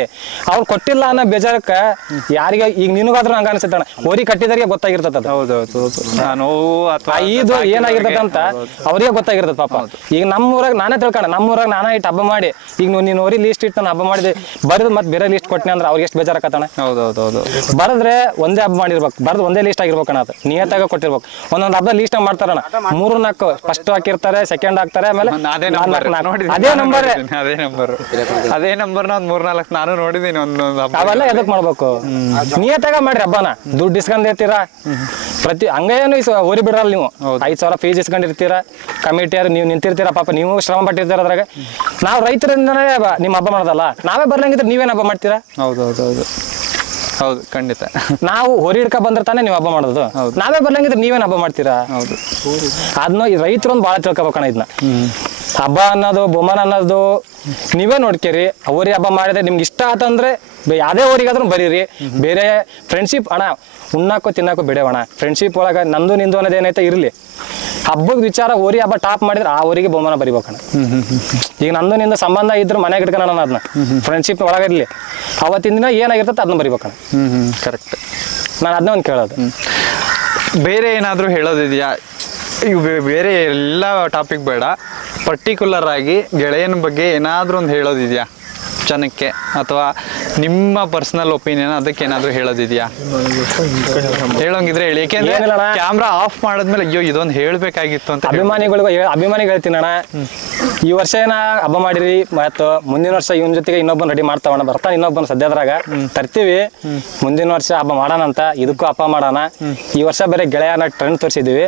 ಅವ್ರು ಕೊಟ್ಟಿಲ್ಲ ಅನ್ನೋ ಬೇಜಾರಕ್ಕ ಯಾರಿಗ ಈಗ ನಿನಗಾದ್ರೂ ಹಂಗ ಅನ್ಸತ್ತಣ. ಊರಿ ಕಟ್ಟಿದವ್ರಿಗೆ ಗೊತ್ತಾಗಿರ್ತದ. ಇದು ಏನಾಗಿರ್ತದ ಅಂತ ಅವ್ರಿಗೆ ಗೊತ್ತಾಗಿರ್ತದ ಪಾಪ. ಈಗ ನಮ್ಮೂರಾಗ ನಾನೇ ತಿಳ್ಕೊಂಡ, ನಮ್ಮೂರಾಗ ನಾನೇ ಇಟ್ಟು ಹಬ್ಬ ಮಾಡಿ ಈಗ ನೀನು ಊರಿ ಲೀಸ್ಟ್ ಇಟ್ಟು ನಾನು ಹಬ್ಬ ಮಾಡಿದೆ ಬರೆದು ಮತ್ತೆ ಬೇರೆ ಲೀಸ್ಟ್ ಕೊಟ್ಟನೆ ಅಂದ್ರೆ ಅವ್ರಿಗೆ ಎಷ್ಟು ಬೇಜಾರಕತ್ತಣ. ಬರದ್ರೆ ಒಂದೇ ಹಬ್ಬ ಮಾಡಿರ್ಬೇಕು, ಬರೆದು ಒಂದೇ ಲೀಸ್ಟ್ ಆಗಿರ್ಬೇಕಣ್ಣ. ಅದು ನಿಯತ್ತಾಗ ಕೊಟ್ಟಿರ್ಬೇಕು. ಒಂದೊಂದು ಹಬ್ಬ ಲೀಸ್ಟ್ ಮಾಡ್ತಾರಣ. 3-4 ಫಸ್ಟ್ ಹಾಕಿರ್ತಾರೆ, ಸೆಕೆಂಡ್ ಹಾಕ್ತಾರೆ, ಆಮೇಲೆ ಅದೇ ನಂಬರ್ 3-4 ನಾನು ನೋಡಿದೀನಿ. ಅವೆಲ್ಲ ಎದಕ್ ಮಾಡ್ಬೇಕು? ನಿಯತ್ತಾಗ ಮಾಡ್ರಿ ಹಬ್ಬನ. ದುಡ್ಡು ಇಸ್ಕೊಂಡ್ ಇರ್ತೀರಾ ಪ್ರತಿ ಹಂಗೇನು ಊರಿ ಬಿಡ್ರಲ್ಲ ನೀವು. 5,000 ಫೀಸ್ ಇಸ್ಕೊಂಡಿರ್ತೀರಾ. ಕಮಿಟಿಯರು ನೀವು ನಿಂತಿರ್ತೀರಾ ಪಾಪ, ನೀವು ಶ್ರಮ ಪಟ್ಟಿರ್ತೀರ. ಅದ್ರಾಗ ನಾವು ರೈತರಿಂದನೇ ನಿಮ್ಮ ಹಬ್ಬ ಮಾಡೋದಲ್ಲ. ನಾವೇ ಬರ್ಲಂಗಿದ್ರೆ ನೀವೇನ್ ಹಬ್ಬ ಮಾಡ್ತೀರಾ? ಹೌದು ಖಂಡಿತ. ನಾವು ಹೊರಿ ಹಿಡ್ಕ ಬಂದ್ರೆ ತಾನೇ ನೀವು ಹಬ್ಬ ಮಾಡೋದು. ನಾವೇ ಬರ್ಲಂಗಿದ್ರೆ ನೀವೇನ್ ಹಬ್ಬ ಮಾಡ್ತೀರಾ? ಅದನ್ನ ರೈತರು ಒಂದು ಭಾಳ ತಿಳ್ಕೊಬೇಕಣ್ಣ. ಇದನ್ನ ಹಬ್ಬ ಅನ್ನೋದು ಬಹುಮಾನ ಅನ್ನೋದು ನೀವೇ ನೋಡ್ಕೇರಿ. ಊರಿ ಹಬ್ಬ ಮಾಡಿದ್ರೆ ನಿಮ್ಗೆ ಇಷ್ಟ ಆತಂದ್ರೆ ಯಾವ್ದೇ ಊರಿಗಾದ್ರೂ ಬರೀರಿ. ಬೇರೆ ಫ್ರೆಂಡ್ಶಿಪ್ ಅಣ್ಣ ಉಣ್ಣಾಕೋ ತಿನ್ನಾಕೋ ಬಿಡೋಣ. ಫ್ರೆಂಡ್ಶಿಪ್ ಒಳಗ ನಂದು ನಿಂದು ಅನ್ನೋದೇನೈತೆ ಇರಲಿ. ಹಬ್ಬದ ವಿಚಾರ ಊರಿ ಹಬ್ಬ ಟಾಪ್ ಮಾಡಿದ್ರೆ ಆ ಊರಿಗೆ ಬಹುಮಾನ ಬರಿಬೇಕಣ್ಣ. ಈಗ ನಂದು ನಿಂದು ಸಂಬಂಧ ಇದ್ರು ಮನೆಗೆ ಇಟ್ಕೊಳ್ಳೋಣ ಅದನ್ನ ಫ್ರೆಂಡ್ಶಿಪ್ ಒಳಗಿರ್ಲಿ. ಅವತ್ತಿನ ದಿನ ಏನಾಗಿರ್ತದೆ ಅದನ್ನ ಬರಿಬೇಕಣ್ಣ. ಕರೆಕ್ಟ್. ನಾನು ಅದನ್ನ ಒಂದು ಕೇಳೋದು. ಬೇರೆ ಏನಾದರೂ ಹೇಳೋದಿದೆಯಾ? ಈಗ ಬೇರೆ ಎಲ್ಲ ಟಾಪಿಕ್ ಬೇಡ, ಪರ್ಟಿಕ್ಯುಲರ್ ಆಗಿ ಗೆಳೆಯನ ಬಗ್ಗೆ ಏನಾದರೂ ಒಂದು ಹೇಳೋದಿದೆಯಾ ಜನಕ್ಕೆ? ಅಥವಾ ನಿಮ್ಮ ಪರ್ಸನಲ್ ಒಪಿನಿಯನ್ ಅದಕ್ಕೆ ಏನಾದರೂ ಹೇಳೋದಿದೆಯಾ? ಹೇಳೋಂಗಿದ್ರೆ ಹೇಳಿ. ಯಾಕೆಂದ್ರೆ ಕ್ಯಾಮ್ರಾ ಆಫ್ ಮಾಡಿದ್ಮೇಲೆ ಅಯ್ಯೋ ಇದೊಂದು ಹೇಳ್ಬೇಕಾಗಿತ್ತು ಅಂತ ಅಭಿಮಾನಿಗಳು ಹೇಳ್ತೀನಿ ಅಣ್ಣ. ಈ ವರ್ಷ ಏನ ಹಬ್ಬ ಮಾಡಿರಿ, ಮತ್ತು ಮುಂದಿನ ವರ್ಷ ಇವನ್ ಜೊತೆಗೆ ಇನ್ನೊಬ್ಬನ ರೆಡಿ ಮಾಡ್ತಾವಣ್ಣ. ಬರ್ತಾನೆ ಇನ್ನೊಬ್ಬನ ಸದ್ಯದ್ರಾಗ ತರ್ತೀವಿ. ಮುಂದಿನ ವರ್ಷ ಹಬ್ಬ ಮಾಡೋಣ ಅಂತ. ಇದಕ್ಕೂ ಹಬ್ಬ ಮಾಡೋಣ. ಈ ವರ್ಷ ಬೇರೆ ಗೆಳೆಯನ ಟ್ರೆಂಡ್ ತೋರಿಸಿದೀವಿ.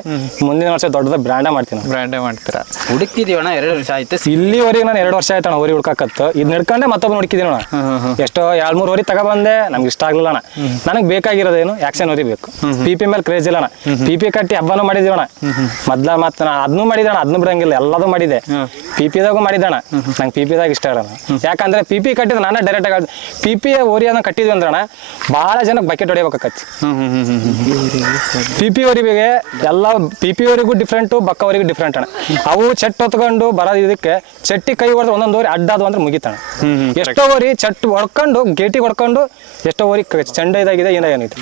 ಮುಂದಿನ ವರ್ಷ ದೊಡ್ಡದ ಬ್ರ್ಯಾಂಡೇ ಮಾಡ್ತೀನಿ. ಬ್ರ್ಯಾಂಡೇ ಮಾಡ್ತೀರಾ? ಹುಡುಕ್ತಿದೀವಣ್ಣ 2 ವರ್ಷ ಆಯ್ತು. ಇಲ್ಲಿವರೆಗೆ ನಾನು 2 ವರ್ಷ ಆಯ್ತಣ್ಣ ಊರಿ ಹುಡ್ಕಾಕತ್ತು. ಇದ್ ನಡ್ಕೊಂಡೆ ಮತ್ತೊಬ್ಬ ಹುಡುಕಿದೀನಿ ಅಣ್ಣ. ಎಷ್ಟೋ 2-3 ವರಿ ತಗೊಬಂದೆ. ನಮ್ಗೆ ಇಷ್ಟ ಆಗ್ಲಿಲ್ಲ ಅಣ್ಣ. ನನಗೆ ಬೇಕಾಗಿರೋದೇನು ಆಕ್ಷನ್ ವರಿ ಬೇಕು. PP ಮೇಲೆ ಕ್ರೇಜ್ ಇಲ್ಲ ಅಣ್ಣ. PP ಕಟ್ಟಿ ಹಬ್ಬನೂ ಮಾಡಿದೀವಣ್ಣ. ಮೊದ್ಲ ಮತ್ತೆ ಅದನ್ನೂ ಮಾಡಿದಣ, ಅದನ್ನು ಬಿಡಂಗಿಲ್ಲ, ಎಲ್ಲದೂ ಮಾಡಿದೆ. PP-ದಾಗೂ ಮಾಡಿದಣ. ನಂಗೆ PP-ದಾಗ ಇಷ್ಟ ಇರೋಣ. ಯಾಕಂದ್ರೆ PP ಕಟ್ಟಿದ್ರೆ ನಾನೇ ಡೈರೆಕ್ಟ್ ಆಗಿ PP ಓರಿಯನ್ನು ಕಟ್ಟಿದ್ವಿ ಅಂದ್ರಣ ಭಾಳ ಜನಕ್ಕೆ ಬಕೆಟ್ ಹೊಡಿಬೇಕಾಕತಿ. PP ಓರಿಗೆ ಎಲ್ಲ PP ಓರಿಗೂ ಡಿಫ್ರೆಂಟು, ಬಕ್ಕ ಅವರಿಗೂ ಡಿಫ್ರೆಂಟ್ ಅಣ್ಣ. ಅವು ಚಟ್ ಹೊತ್ಕೊಂಡು ಬರೋದು ಇದಕ್ಕೆ ಚಟ್ಟಿ ಕೈ ಹೊಡೆದು ಒಂದೊಂದು ಓರಿ ಅಡ್ಡಾದು ಅಂದ್ರೆ ಮುಗಿತಾಣ. ಎಷ್ಟೋ ಓರಿ ಚಟ್ ಹೊಡ್ಕೊಂಡು ಗೇಟಿಗೆ ಹೊಡ್ಕೊಂಡು ಎಷ್ಟೋ ಓರಿ ಚಂಡ ಇದಾಗಿದೆ ಏನಾಗಿದೆ.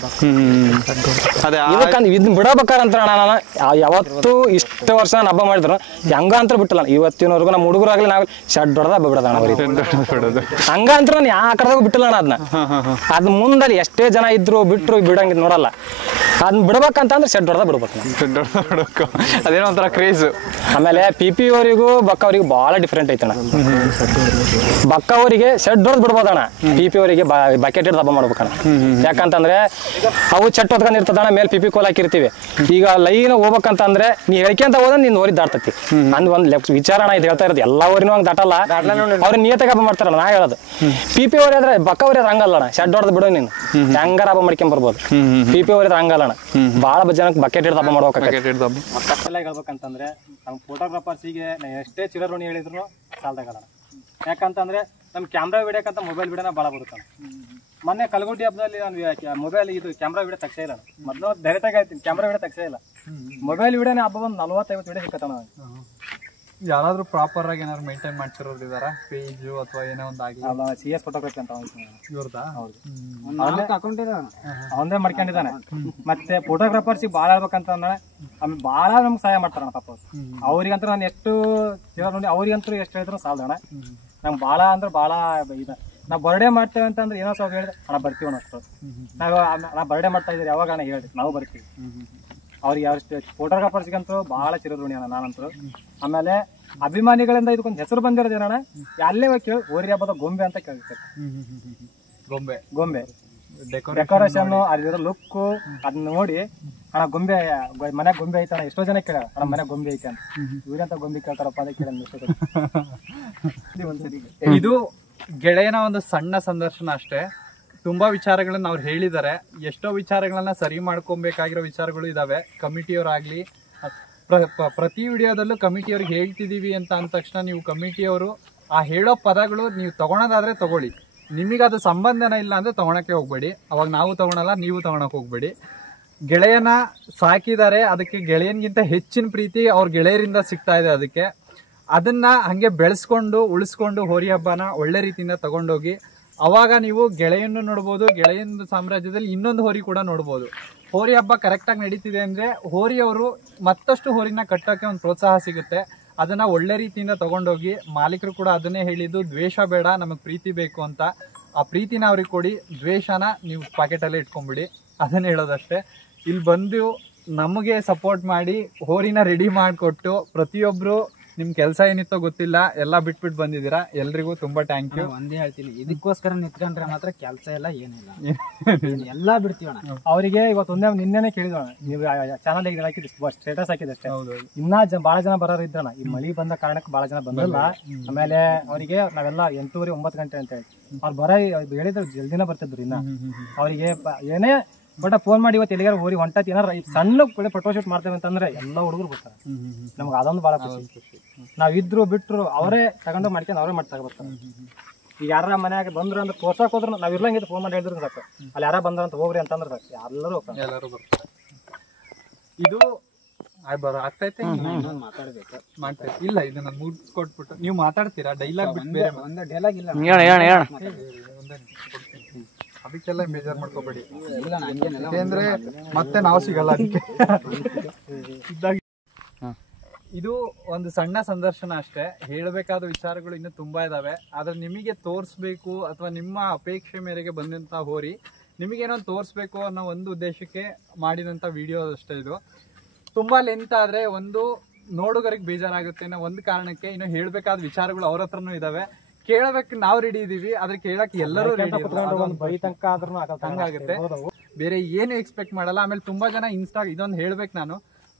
ಇದಕ್ಕಂತ ಇದನ್ನ ಬಿಡಬೇಕಾರ ನಾನು ಯಾವತ್ತೂ ಇಷ್ಟು ವರ್ಷ ನಾನು ಹಬ್ಬ ಮಾಡಿದ್ರು ಹಂಗ ಅಂತ ಬಿಟ್ಟಿಲ್ಲ. ಇವತ್ತಿನವರೆಗೂ ನಮ್ಮ ಹುಡುಗರಾಗ್ಲಿ ನಾವ್ ಶಡ್ ಹೊಡೆದ ಹಬ್ಬ ಬಿಡೋದಣ ಅವ್ರಿಗೆ. ಹಂಗ ಅಂತ ನಾನು ಯಾ ಕಡೆದಾಗೂ ಬಿಟ್ಟಿಲ್ಲ ಅದನ್ನ. ಅದ್ ಮುಂದಲ್ಲಿ ಎಷ್ಟೇ ಜನ ಇದ್ರು ಬಿಟ್ರು ಬಿಡಂಗಿದ್ ನೋಡಲ್ಲ. ಅದನ್ನ ಬಿಡ್ಬೇಕಂತಂದ್ರೆ ಶೆಡ್ ಹೊಡೆದ ಬಿಡ್ಬೇಕು. ಅದೇನೋ ಒಂಥರ ಕ್ರೇಜ್. ಆಮೇಲೆ PP ಅವರಿಗೂ ಬಕ್ಕ ಅವರಿಗೂ ಭಾಳ ಡಿಫ್ರೆಂಟ್ ಐತಣ್ಣ. ಬಕ್ಕ ಅವರಿಗೆ ಶೆಡ್ ಹೊಡೆದ್ ಬಿಡ್ಬೋದಣ್ಣ. PP ಅವರಿಗೆ ಬಕೆಟ್ ಹಿಡ್ದು ಹಬ್ಬ ಮಾಡ್ಬೇಕಣ್ಣ. ಯಾಕಂತಂದ್ರೆ ಅವು ಚಟ್ ಹೊತ್ಕೊಂಡ್ ಇರ್ತದಣ್ಣ. ಮೇಲೆ PP ಕೋಲ್ ಹಾಕಿರ್ತೀವಿ. ಈಗ ಲೈನ್ ಹೋಗ್ಬೇಕಂತಂದ್ರೆ ನೀ ಹೇಳ್ಕೊಂತ ಹೋದ್ರೆ ನಿನ್ ಓರಿ ದಾಟ್ತತಿ. ನಂದು ಒಂದ್ ವಿಚಾರಣ ಇದು ಹೇಳ್ತಾ ಇರೋದು. ಎಲ್ಲ ಊರಿನೂ ಹಂಗೆ ದಾಟಲ್ಲ. ಅವ್ರಿಗೆ ನಿಯತ್ತಾಗಿ ಹಬ್ಬ ಮಾಡ್ತಾರಲ್ಲ ನಾ ಹೇಳೋದು. PP ಅವ್ರಿ ಆದ್ರೆ ಬಕ್ಕ ಅವ್ರಿ ಆದ್ರೆ ಹಂಗಲ್ಲಣ್ಣ. ಶೆಡ್ ಹೊಡೆದ್ ಬಿಡು ನೀನು ಹೆಂಗಾರ ಹಬ್ಬ ಮಾಡ್ಕೊಂಡ್ ಬರ್ಬೋದು. PP ಅವ್ರಿ ಆದ್ರೆ ಹಂಗಲ್ಲಣ್ಣ. ಭಾಳ ಜನಕ್ಕೆ ಬಕೆಟ್ ಹಿಡ್ದು ಹಬ್ಬ ಮಾಡ್ಬೇಕು. ಮತ್ತೆಲ್ಲ ಹೇಳ್ಬೇಕಂತಂದ್ರೆ ನಮ್ಮ ಫೋಟೋಗ್ರಾಫರ್ಸಿಗೆ ಎಷ್ಟೇ ಚಿರಋಣಿ ಹೇಳಿದ್ರು ಸಾಲ್ದಾಗಲ್ಲ. ಯಾಕಂತಂದ್ರೆ ನಮ್ ಕ್ಯಾಮ್ರಾ ವಿಡಿಯೋಕ್ಕಂತ ಮೊಬೈಲ್ ವಿಡಿಯೋನ ಭಾಳ ಬರುತ್ತೆ. ಮೊನ್ನೆ ಕಲಗುಡ್ಡಿ ಹಬ್ಬದಲ್ಲಿ ನಾನು ಮೊಬೈಲ್ ಇದು ಕ್ಯಾಮ್ರಾ ವಿಡಿಯೋ ತೆಗ್ಸೇ ಇಲ್ಲ. ಮೊದಲು ಡೈರೆಕ್ಟ್ ಆಗಿ ಹೇಳ್ತೀನಿ ಕ್ಯಾಮ್ರಾ ವಿಡಿಯೋ ತೆಗ್ಸೇ ಇಲ್ಲ. ಮೊಬೈಲ್ ವಿಡಿಯೋನೇ ಹಬ್ಬ ಒಂದು 40-50 ವಿಡಿಯೋ ಸಿಕ್ಕತ್ತ. ಯಾರಾದ್ರೂ ಪ್ರಾಪರ್ ಆಗಿ ಏನಾದ್ರು ಮೇಂಟೈನ್ ಮಾಡ್ತಿರೋರು ಇದಾರಾ? ಪೇಜು ಅಥವಾ ಏನೋ ಒಂದು ಆಗಲಿ CS ಫೋಟೋಗ್ರಫಿ ಅಂತ ಇವ್ರದಾ? ಅವಂದೇ ಮಾಡ್ಕೊಂಡಿದ್ದಾನೆ. ಮತ್ತೆ ಫೋಟೋಗ್ರಾಫರ್ಸ್ ಭಾಳ ಹೇಳ್ಬೇಕಂತಂದ್ರೆ ಆಮೇಲೆ ಭಾಳ ನಮ್ಗೆ ಸಹಾಯ ಮಾಡ್ತಾರಣ್ಣ ಪಾಪ. ಅವ್ರಿಗಂತೂ ನಾನು ಎಷ್ಟು ನೋಡಿ ಅವ್ರಿಗಂತೂ ಎಷ್ಟು ಹೇಳಿದ್ರು ಸಾಲದಣ್ಣ. ನಂಗೆ ಭಾಳ ಅಂದ್ರೆ ಭಾಳ ನಾವು ಬರ್ಡೇ ಮಾಡ್ತೇವೆ ಅಂತಂದ್ರೆ ಏನೋ ಸ್ವಲ್ಪ ಹೇಳಿದ್ರೆ ಅಣ್ಣ ಬರ್ತೀವಿ ಅಷ್ಟು ನಾವು ಬರ್ಡೇ ಮಾಡ್ತಾ ಇದ್ದೀರಿ ಯಾವಾಗ ಅಣ್ಣ ಹೇಳ್ರಿ ನಾವು ಬರ್ತೀವಿ. ಅವ್ರಿಗೆ ಅಷ್ಟು ಫೋಟೋಗ್ರಾಫರ್ಸ್ಗಂತೂ ಬಹಳ ಚಿರಋಣಿ ಅಣ್ಣ ನಾನಂತೂ. ಆಮೇಲೆ ಅಭಿಮಾನಿಗಳಿಂದ ಇದಕ್ಕೊಂದು ಹೆಸರು ಬಂದಿರೋದೇನಣ್ಣ, ಅಲ್ಲೇ ಕೇಳಿ ಹೋರಿ ಹಬ್ಬದ ಗೊಂಬೆ ಅಂತ ಕೇಳ್ತಾರೆ. ಗೊಂಬೆ ಡೆಕೋರೇಷನ್ ಅಲ್ಲಿರೋ ಲುಕ್ ಅದನ್ನ ನೋಡಿ ಅಣ್ಣ ಗೊಂಬೆ ಮನೆ ಗೊಂಬೆ ಐತಣ್ಣ ಎಷ್ಟೋ ಜನ ಕೇಳ ಅಣ್ಣ ಮನೆ ಗೊಂಬೆ ಐತೆ ಅಂತ. ಇವ್ರಂತ ಗೊಂಬೆ ಕೇಳ್ತಾರಪ್ಪ ಅದಕ್ಕೆ ಇದು ಗೆಳೆಯನ ಒಂದು ಸಣ್ಣ ಸಂದರ್ಶನ ಅಷ್ಟೇ. ತುಂಬಾ ವಿಚಾರಗಳನ್ನ ಅವ್ರು ಹೇಳಿದ್ದಾರೆ. ಎಷ್ಟೋ ವಿಚಾರಗಳನ್ನ ಸರಿ ಮಾಡ್ಕೊಬೇಕಾಗಿರೋ ವಿಚಾರಗಳು ಇದಾವೆ. ಕಮಿಟಿಯವರಾಗ್ಲಿ ಪ್ರತಿ ವಿಡಿಯೋದಲ್ಲೂ ಕಮಿಟಿಯವ್ರಿಗೆ ಹೇಳ್ತಿದೀವಿ ಅಂತ ಅಂದ ತಕ್ಷಣ ನೀವು ಕಮಿಟಿಯವರು ಆ ಹೇಳೋ ಪದಗಳು ನೀವು ತಗೊಳೋದಾದ್ರೆ ತಗೊಳ್ಳಿ, ನಿಮಗದು ಸಂಬಂಧನ ಇಲ್ಲ ಅಂದ್ರೆ ತಗೊಳಕ್ಕೆ ಹೋಗ್ಬೇಡಿ. ಅವಾಗ ನಾವು ತಗೊಳಲ್ಲ, ನೀವು ತಗೊಳಕ್ ಹೋಗ್ಬೇಡಿ. ಗೆಳೆಯನ ಸಾಕಿದ್ದಾರೆ, ಅದಕ್ಕೆ ಗೆಳೆಯನ್ಗಿಂತ ಹೆಚ್ಚಿನ ಪ್ರೀತಿ ಅವ್ರ ಗೆಳೆಯರಿಂದ ಸಿಗ್ತಾ ಇದೆ. ಅದನ್ನ ಹಂಗೆ ಬೆಳೆಸ್ಕೊಂಡು ಉಳಿಸ್ಕೊಂಡು ಹೋರಿ ಹಬ್ಬನ ಒಳ್ಳೆ ರೀತಿಯಿಂದ ತಗೊಂಡೋಗಿ ಅವಾಗ ನೀವು ಗೆಳೆಯನ್ನು ನೋಡ್ಬೋದು. ಗೆಳೆಯನ ಸಾಮ್ರಾಜ್ಯದಲ್ಲಿ ಇನ್ನೊಂದು ಹೋರಿ ಕೂಡ ನೋಡ್ಬೋದು. ಹೋರಿ ಹಬ್ಬ ಕರೆಕ್ಟಾಗಿ ನಡೀತಿದೆ ಅಂದ್ರೆ ಹೋರಿಯವರು ಮತ್ತಷ್ಟು ಹೋರಿನ ಕಟ್ಟೋಕೆ ಒಂದು ಪ್ರೋತ್ಸಾಹ ಸಿಗುತ್ತೆ. ಅದನ್ನ ಒಳ್ಳೆ ರೀತಿಯಿಂದ ತಗೊಂಡೋಗಿ ಮಾಲೀಕರು ಕೂಡ ಅದನ್ನೇ ಹೇಳಿದ್ದು, ದ್ವೇಷ ಬೇಡ, ನಮಗೆ ಪ್ರೀತಿ ಬೇಕು ಅಂತ. ಆ ಪ್ರೀತಿನ ಅವ್ರಿಗೆ ಕೊಡಿ, ದ್ವೇಷನ ನೀವು ಪಾಕೆಟಲ್ಲೇ ಇಟ್ಕೊಂಡ್ಬಿಡಿ. ಅದನ್ನ ಹೇಳೋದಷ್ಟೇ. ಇಲ್ಲಿ ಬಂದು ನಮಗೆ ಸಪೋರ್ಟ್ ಮಾಡಿ ಹೋರಿನ ರೆಡಿ ಮಾಡಿಕೊಟ್ಟು ಪ್ರತಿಯೊಬ್ರು ನಿಮ್ ಕೆಲಸ ಏನಿತ್ತೋ ಗೊತ್ತಿಲ್ಲ ಎಲ್ಲ ಬಿಟ್ಬಿಟ್ಟು ಬಂದಿದ್ದೀರಾ. ಎಲ್ರಿಗೂ ತುಂಬಾ ಥ್ಯಾಂಕ್ ಯು. ಒಂದೇ ಹೇಳ್ತೀನಿ, ಇದಕ್ಕೋಸ್ಕರ ನಿಂತ್ಕೊಂಡ್ರೆ ಮಾತ್ರ ಕೆಲಸ ಎಲ್ಲ ಏನಿಲ್ಲ, ಎಲ್ಲಾ ಬಿಡ್ತೀವಣ್ಣ. ಅವರಿಗೆ ಇವತ್ತು ನಿನ್ನೆನೆ ಕೇಳಿದೋಣ, ನೀವು ಚಾನಲ್ ಹಾಕಿದ್ ಸ್ಟೇಟಸ್ ಹಾಕಿದಷ್ಟೇ. ಇನ್ನ ಬಹಳ ಜನ ಬರೋರು ಇದ್ರಣ. ಈ ಮಳಿ ಬಂದ ಕಾರಣಕ್ಕೆ ಬಹಳ ಜನ ಬಂದಿಲ್ಲ. ಆಮೇಲೆ ಅವರಿಗೆ ನಾವೆಲ್ಲ 8:30 9 ಗಂಟೆ ಅಂತ ಹೇಳಿ ಅವ್ರು ಹೇಳಿದ್ರು ಜಲ್ದಿನ ಬರ್ತಿದ್ರು. ಇನ್ನ ಅವರಿಗೆ ಏನೇ ಬಟ್ ಫೋನ್ ಮಾಡಿ ಇವತ್ತು ಎಲ್ಲಿಗಾರ ಹೋರಿ ಹೊಂಟತಿ ಏನಾರ ಸಣ್ಣ ಫೋಟೋ ಶೂಟ್ ಮಾಡ್ತೇವೆ ಅಂತಂದ್ರೆ ಎಲ್ಲ ಹುಡುಗರು ಬರ್ತಾರೆ. ನಮ್ಗೆ ಅದೊಂದು ಬಹಳ ಖುಷಿ. ನಾವ್ ಇದ್ರು ಬಿಟ್ರು ಅವರೇ ತಗೊಂಡು ಮಾಡ್ಕೊಂಡು ಅವರೇ ಮಾಡ್ತಾ ಬರ್ತಾರೆ. ಈಗ ಯಾರ ಮನ್ಯಾಗ ಬಂದ್ರು ಅಂದ್ರೆ ತೋರ್ಸಕ್ ಹೋದ್ರು ನಾವ್ ಇರ್ಲಂಗಿದ್ದು ಫೋನ್ ಮಾಡಿ ಹೇಳಿದ್ರು ಸಾಕು, ಅಲ್ಲಿ ಯಾರ ಬಂದ್ರ ಅಂತ ಹೋಗ್ರಿ ಅಂತಂದ್ರೆ ಸಾಕು, ಎಲ್ಲರೂ ಬರ್ತಾರೆ. ಇದು ಆಗ್ತೈತೆ ಮಾಡ್ತೈತೆ ಇಲ್ಲ, ಇದನ್ನ ಮುಗಿಸ್ಕೊಟ್ಬಿಟ್ಟು ನೀವು ಮಾತಾಡ್ತೀರಾ. ಡೈಲಾಗ್ ಬಿಟ್ಟು ಬೇರೆ ಒಂದು ಡೈಲಾಗ್ ಇಲ್ಲ, ಅದಕ್ಕೆಲ್ಲ ಬೇಜಾರ್ ಮಾಡ್ಕೋಬೇಡಿ. ಯಾಕೆಂದ್ರೆ ಮತ್ತೆ ನಾವು ಸಿಗಲ್ಲ ಅದಕ್ಕೆ. ಇದು ಒಂದು ಸಣ್ಣ ಸಂದರ್ಶನ ಅಷ್ಟೇ. ಹೇಳಬೇಕಾದ ವಿಚಾರಗಳು ಇನ್ನೂ ತುಂಬಾ ಇದಾವೆ. ಆದ್ರೆ ನಿಮಗೆ ತೋರಿಸ್ಬೇಕು ಅಥವಾ ನಿಮ್ಮ ಅಪೇಕ್ಷೆ ಮೇರೆಗೆ ಬಂದಂತ ಹೋರಿ ನಿಮಗೇನೋ ತೋರಿಸ್ಬೇಕು ಅನ್ನೋ ಒಂದು ಉದ್ದೇಶಕ್ಕೆ ಮಾಡಿದಂತ ವಿಡಿಯೋ ಅಷ್ಟೇ. ಇದು ತುಂಬಾ ಲೆಂತ್ ಆದ್ರೆ ಒಂದು ನೋಡುಗರಿಗೆ ಬೇಜಾರಾಗುತ್ತೆ ಅನ್ನೋ ಒಂದು ಕಾರಣಕ್ಕೆ ಇನ್ನು ಹೇಳ್ಬೇಕಾದ ವಿಚಾರಗಳು ಅವ್ರ ಹತ್ರನೂ ಇದಾವೆ. ಕೇಳಬೇಕು ನಾವು ರೆಡಿ ಇದೀವಿ, ಆದ್ರೆ ಕೇಳಕ್ ಎಲ್ಲರೂ ಹಂಗಾಗುತ್ತೆ. ಬೇರೆ ಏನು ಎಕ್ಸ್ಪೆಕ್ಟ್ ಮಾಡಲ್ಲ. ಆಮೇಲೆ ತುಂಬಾ ಜನ ಇದೊಂದು ಹೇಳ್ಬೇಕು ನಾನು,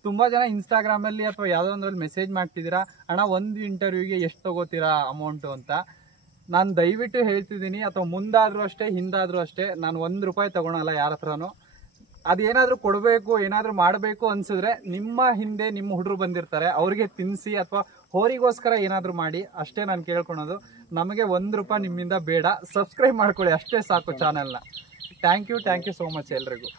ತುಂಬಾ ಜನ ಇನ್ಸ್ಟಾಗ್ರಾಮ್ ಅಲ್ಲಿ ಅಥವಾ ಯಾವ್ದೋ ಒಂದ್ರಲ್ಲಿ ಮೆಸೇಜ್ ಮಾಡ್ತಿದ್ದೀರಾ, ಅಣ್ಣ ಒಂದು ಇಂಟರ್ವ್ಯೂಗೆ ಎಷ್ಟು ತಗೋತೀರಾ ಅಮೌಂಟ್ ಅಂತ. ನಾನು ದಯವಿಟ್ಟು ಹೇಳ್ತಿದ್ದೀನಿ, ಅಥವಾ ಮುಂದಾದ್ರೂ ಅಷ್ಟೇ ಹಿಂದಾದ್ರೂ ಅಷ್ಟೇ, ನಾನು ₹1 ತಗೊಳಲ್ಲ ಯಾರ ಹತ್ರನೂ. ಅದೇನಾದ್ರೂ ಕೊಡಬೇಕು ಏನಾದ್ರೂ ಮಾಡಬೇಕು ಅನ್ಸಿದ್ರೆ ನಿಮ್ಮ ಹಿಂದೆ ನಿಮ್ಮ ಹುಡುಗರು ಬಂದಿರ್ತಾರೆ, ಅವ್ರಿಗೆ ತಿನ್ನಿಸಿ ಅಥವಾ ಹೋರಿಗೋಸ್ಕರ ಏನಾದ್ರೂ ಮಾಡಿ ಅಷ್ಟೇ ನಾನು ಕೇಳ್ಕೊಳೋದು. ನಮಗೆ ₹1 ನಿಮ್ಮಿಂದ ಬೇಡ. ಸಬ್ಸ್ಕ್ರೈಬ್ ಮಾಡ್ಕೊಳ್ಳಿ ಅಷ್ಟೇ ಸಾಕು ಚಾನೆಲ್ನ. ಥ್ಯಾಂಕ್ ಯು ಸೋ ಮಚ್ ಎಲ್ರಿಗೂ.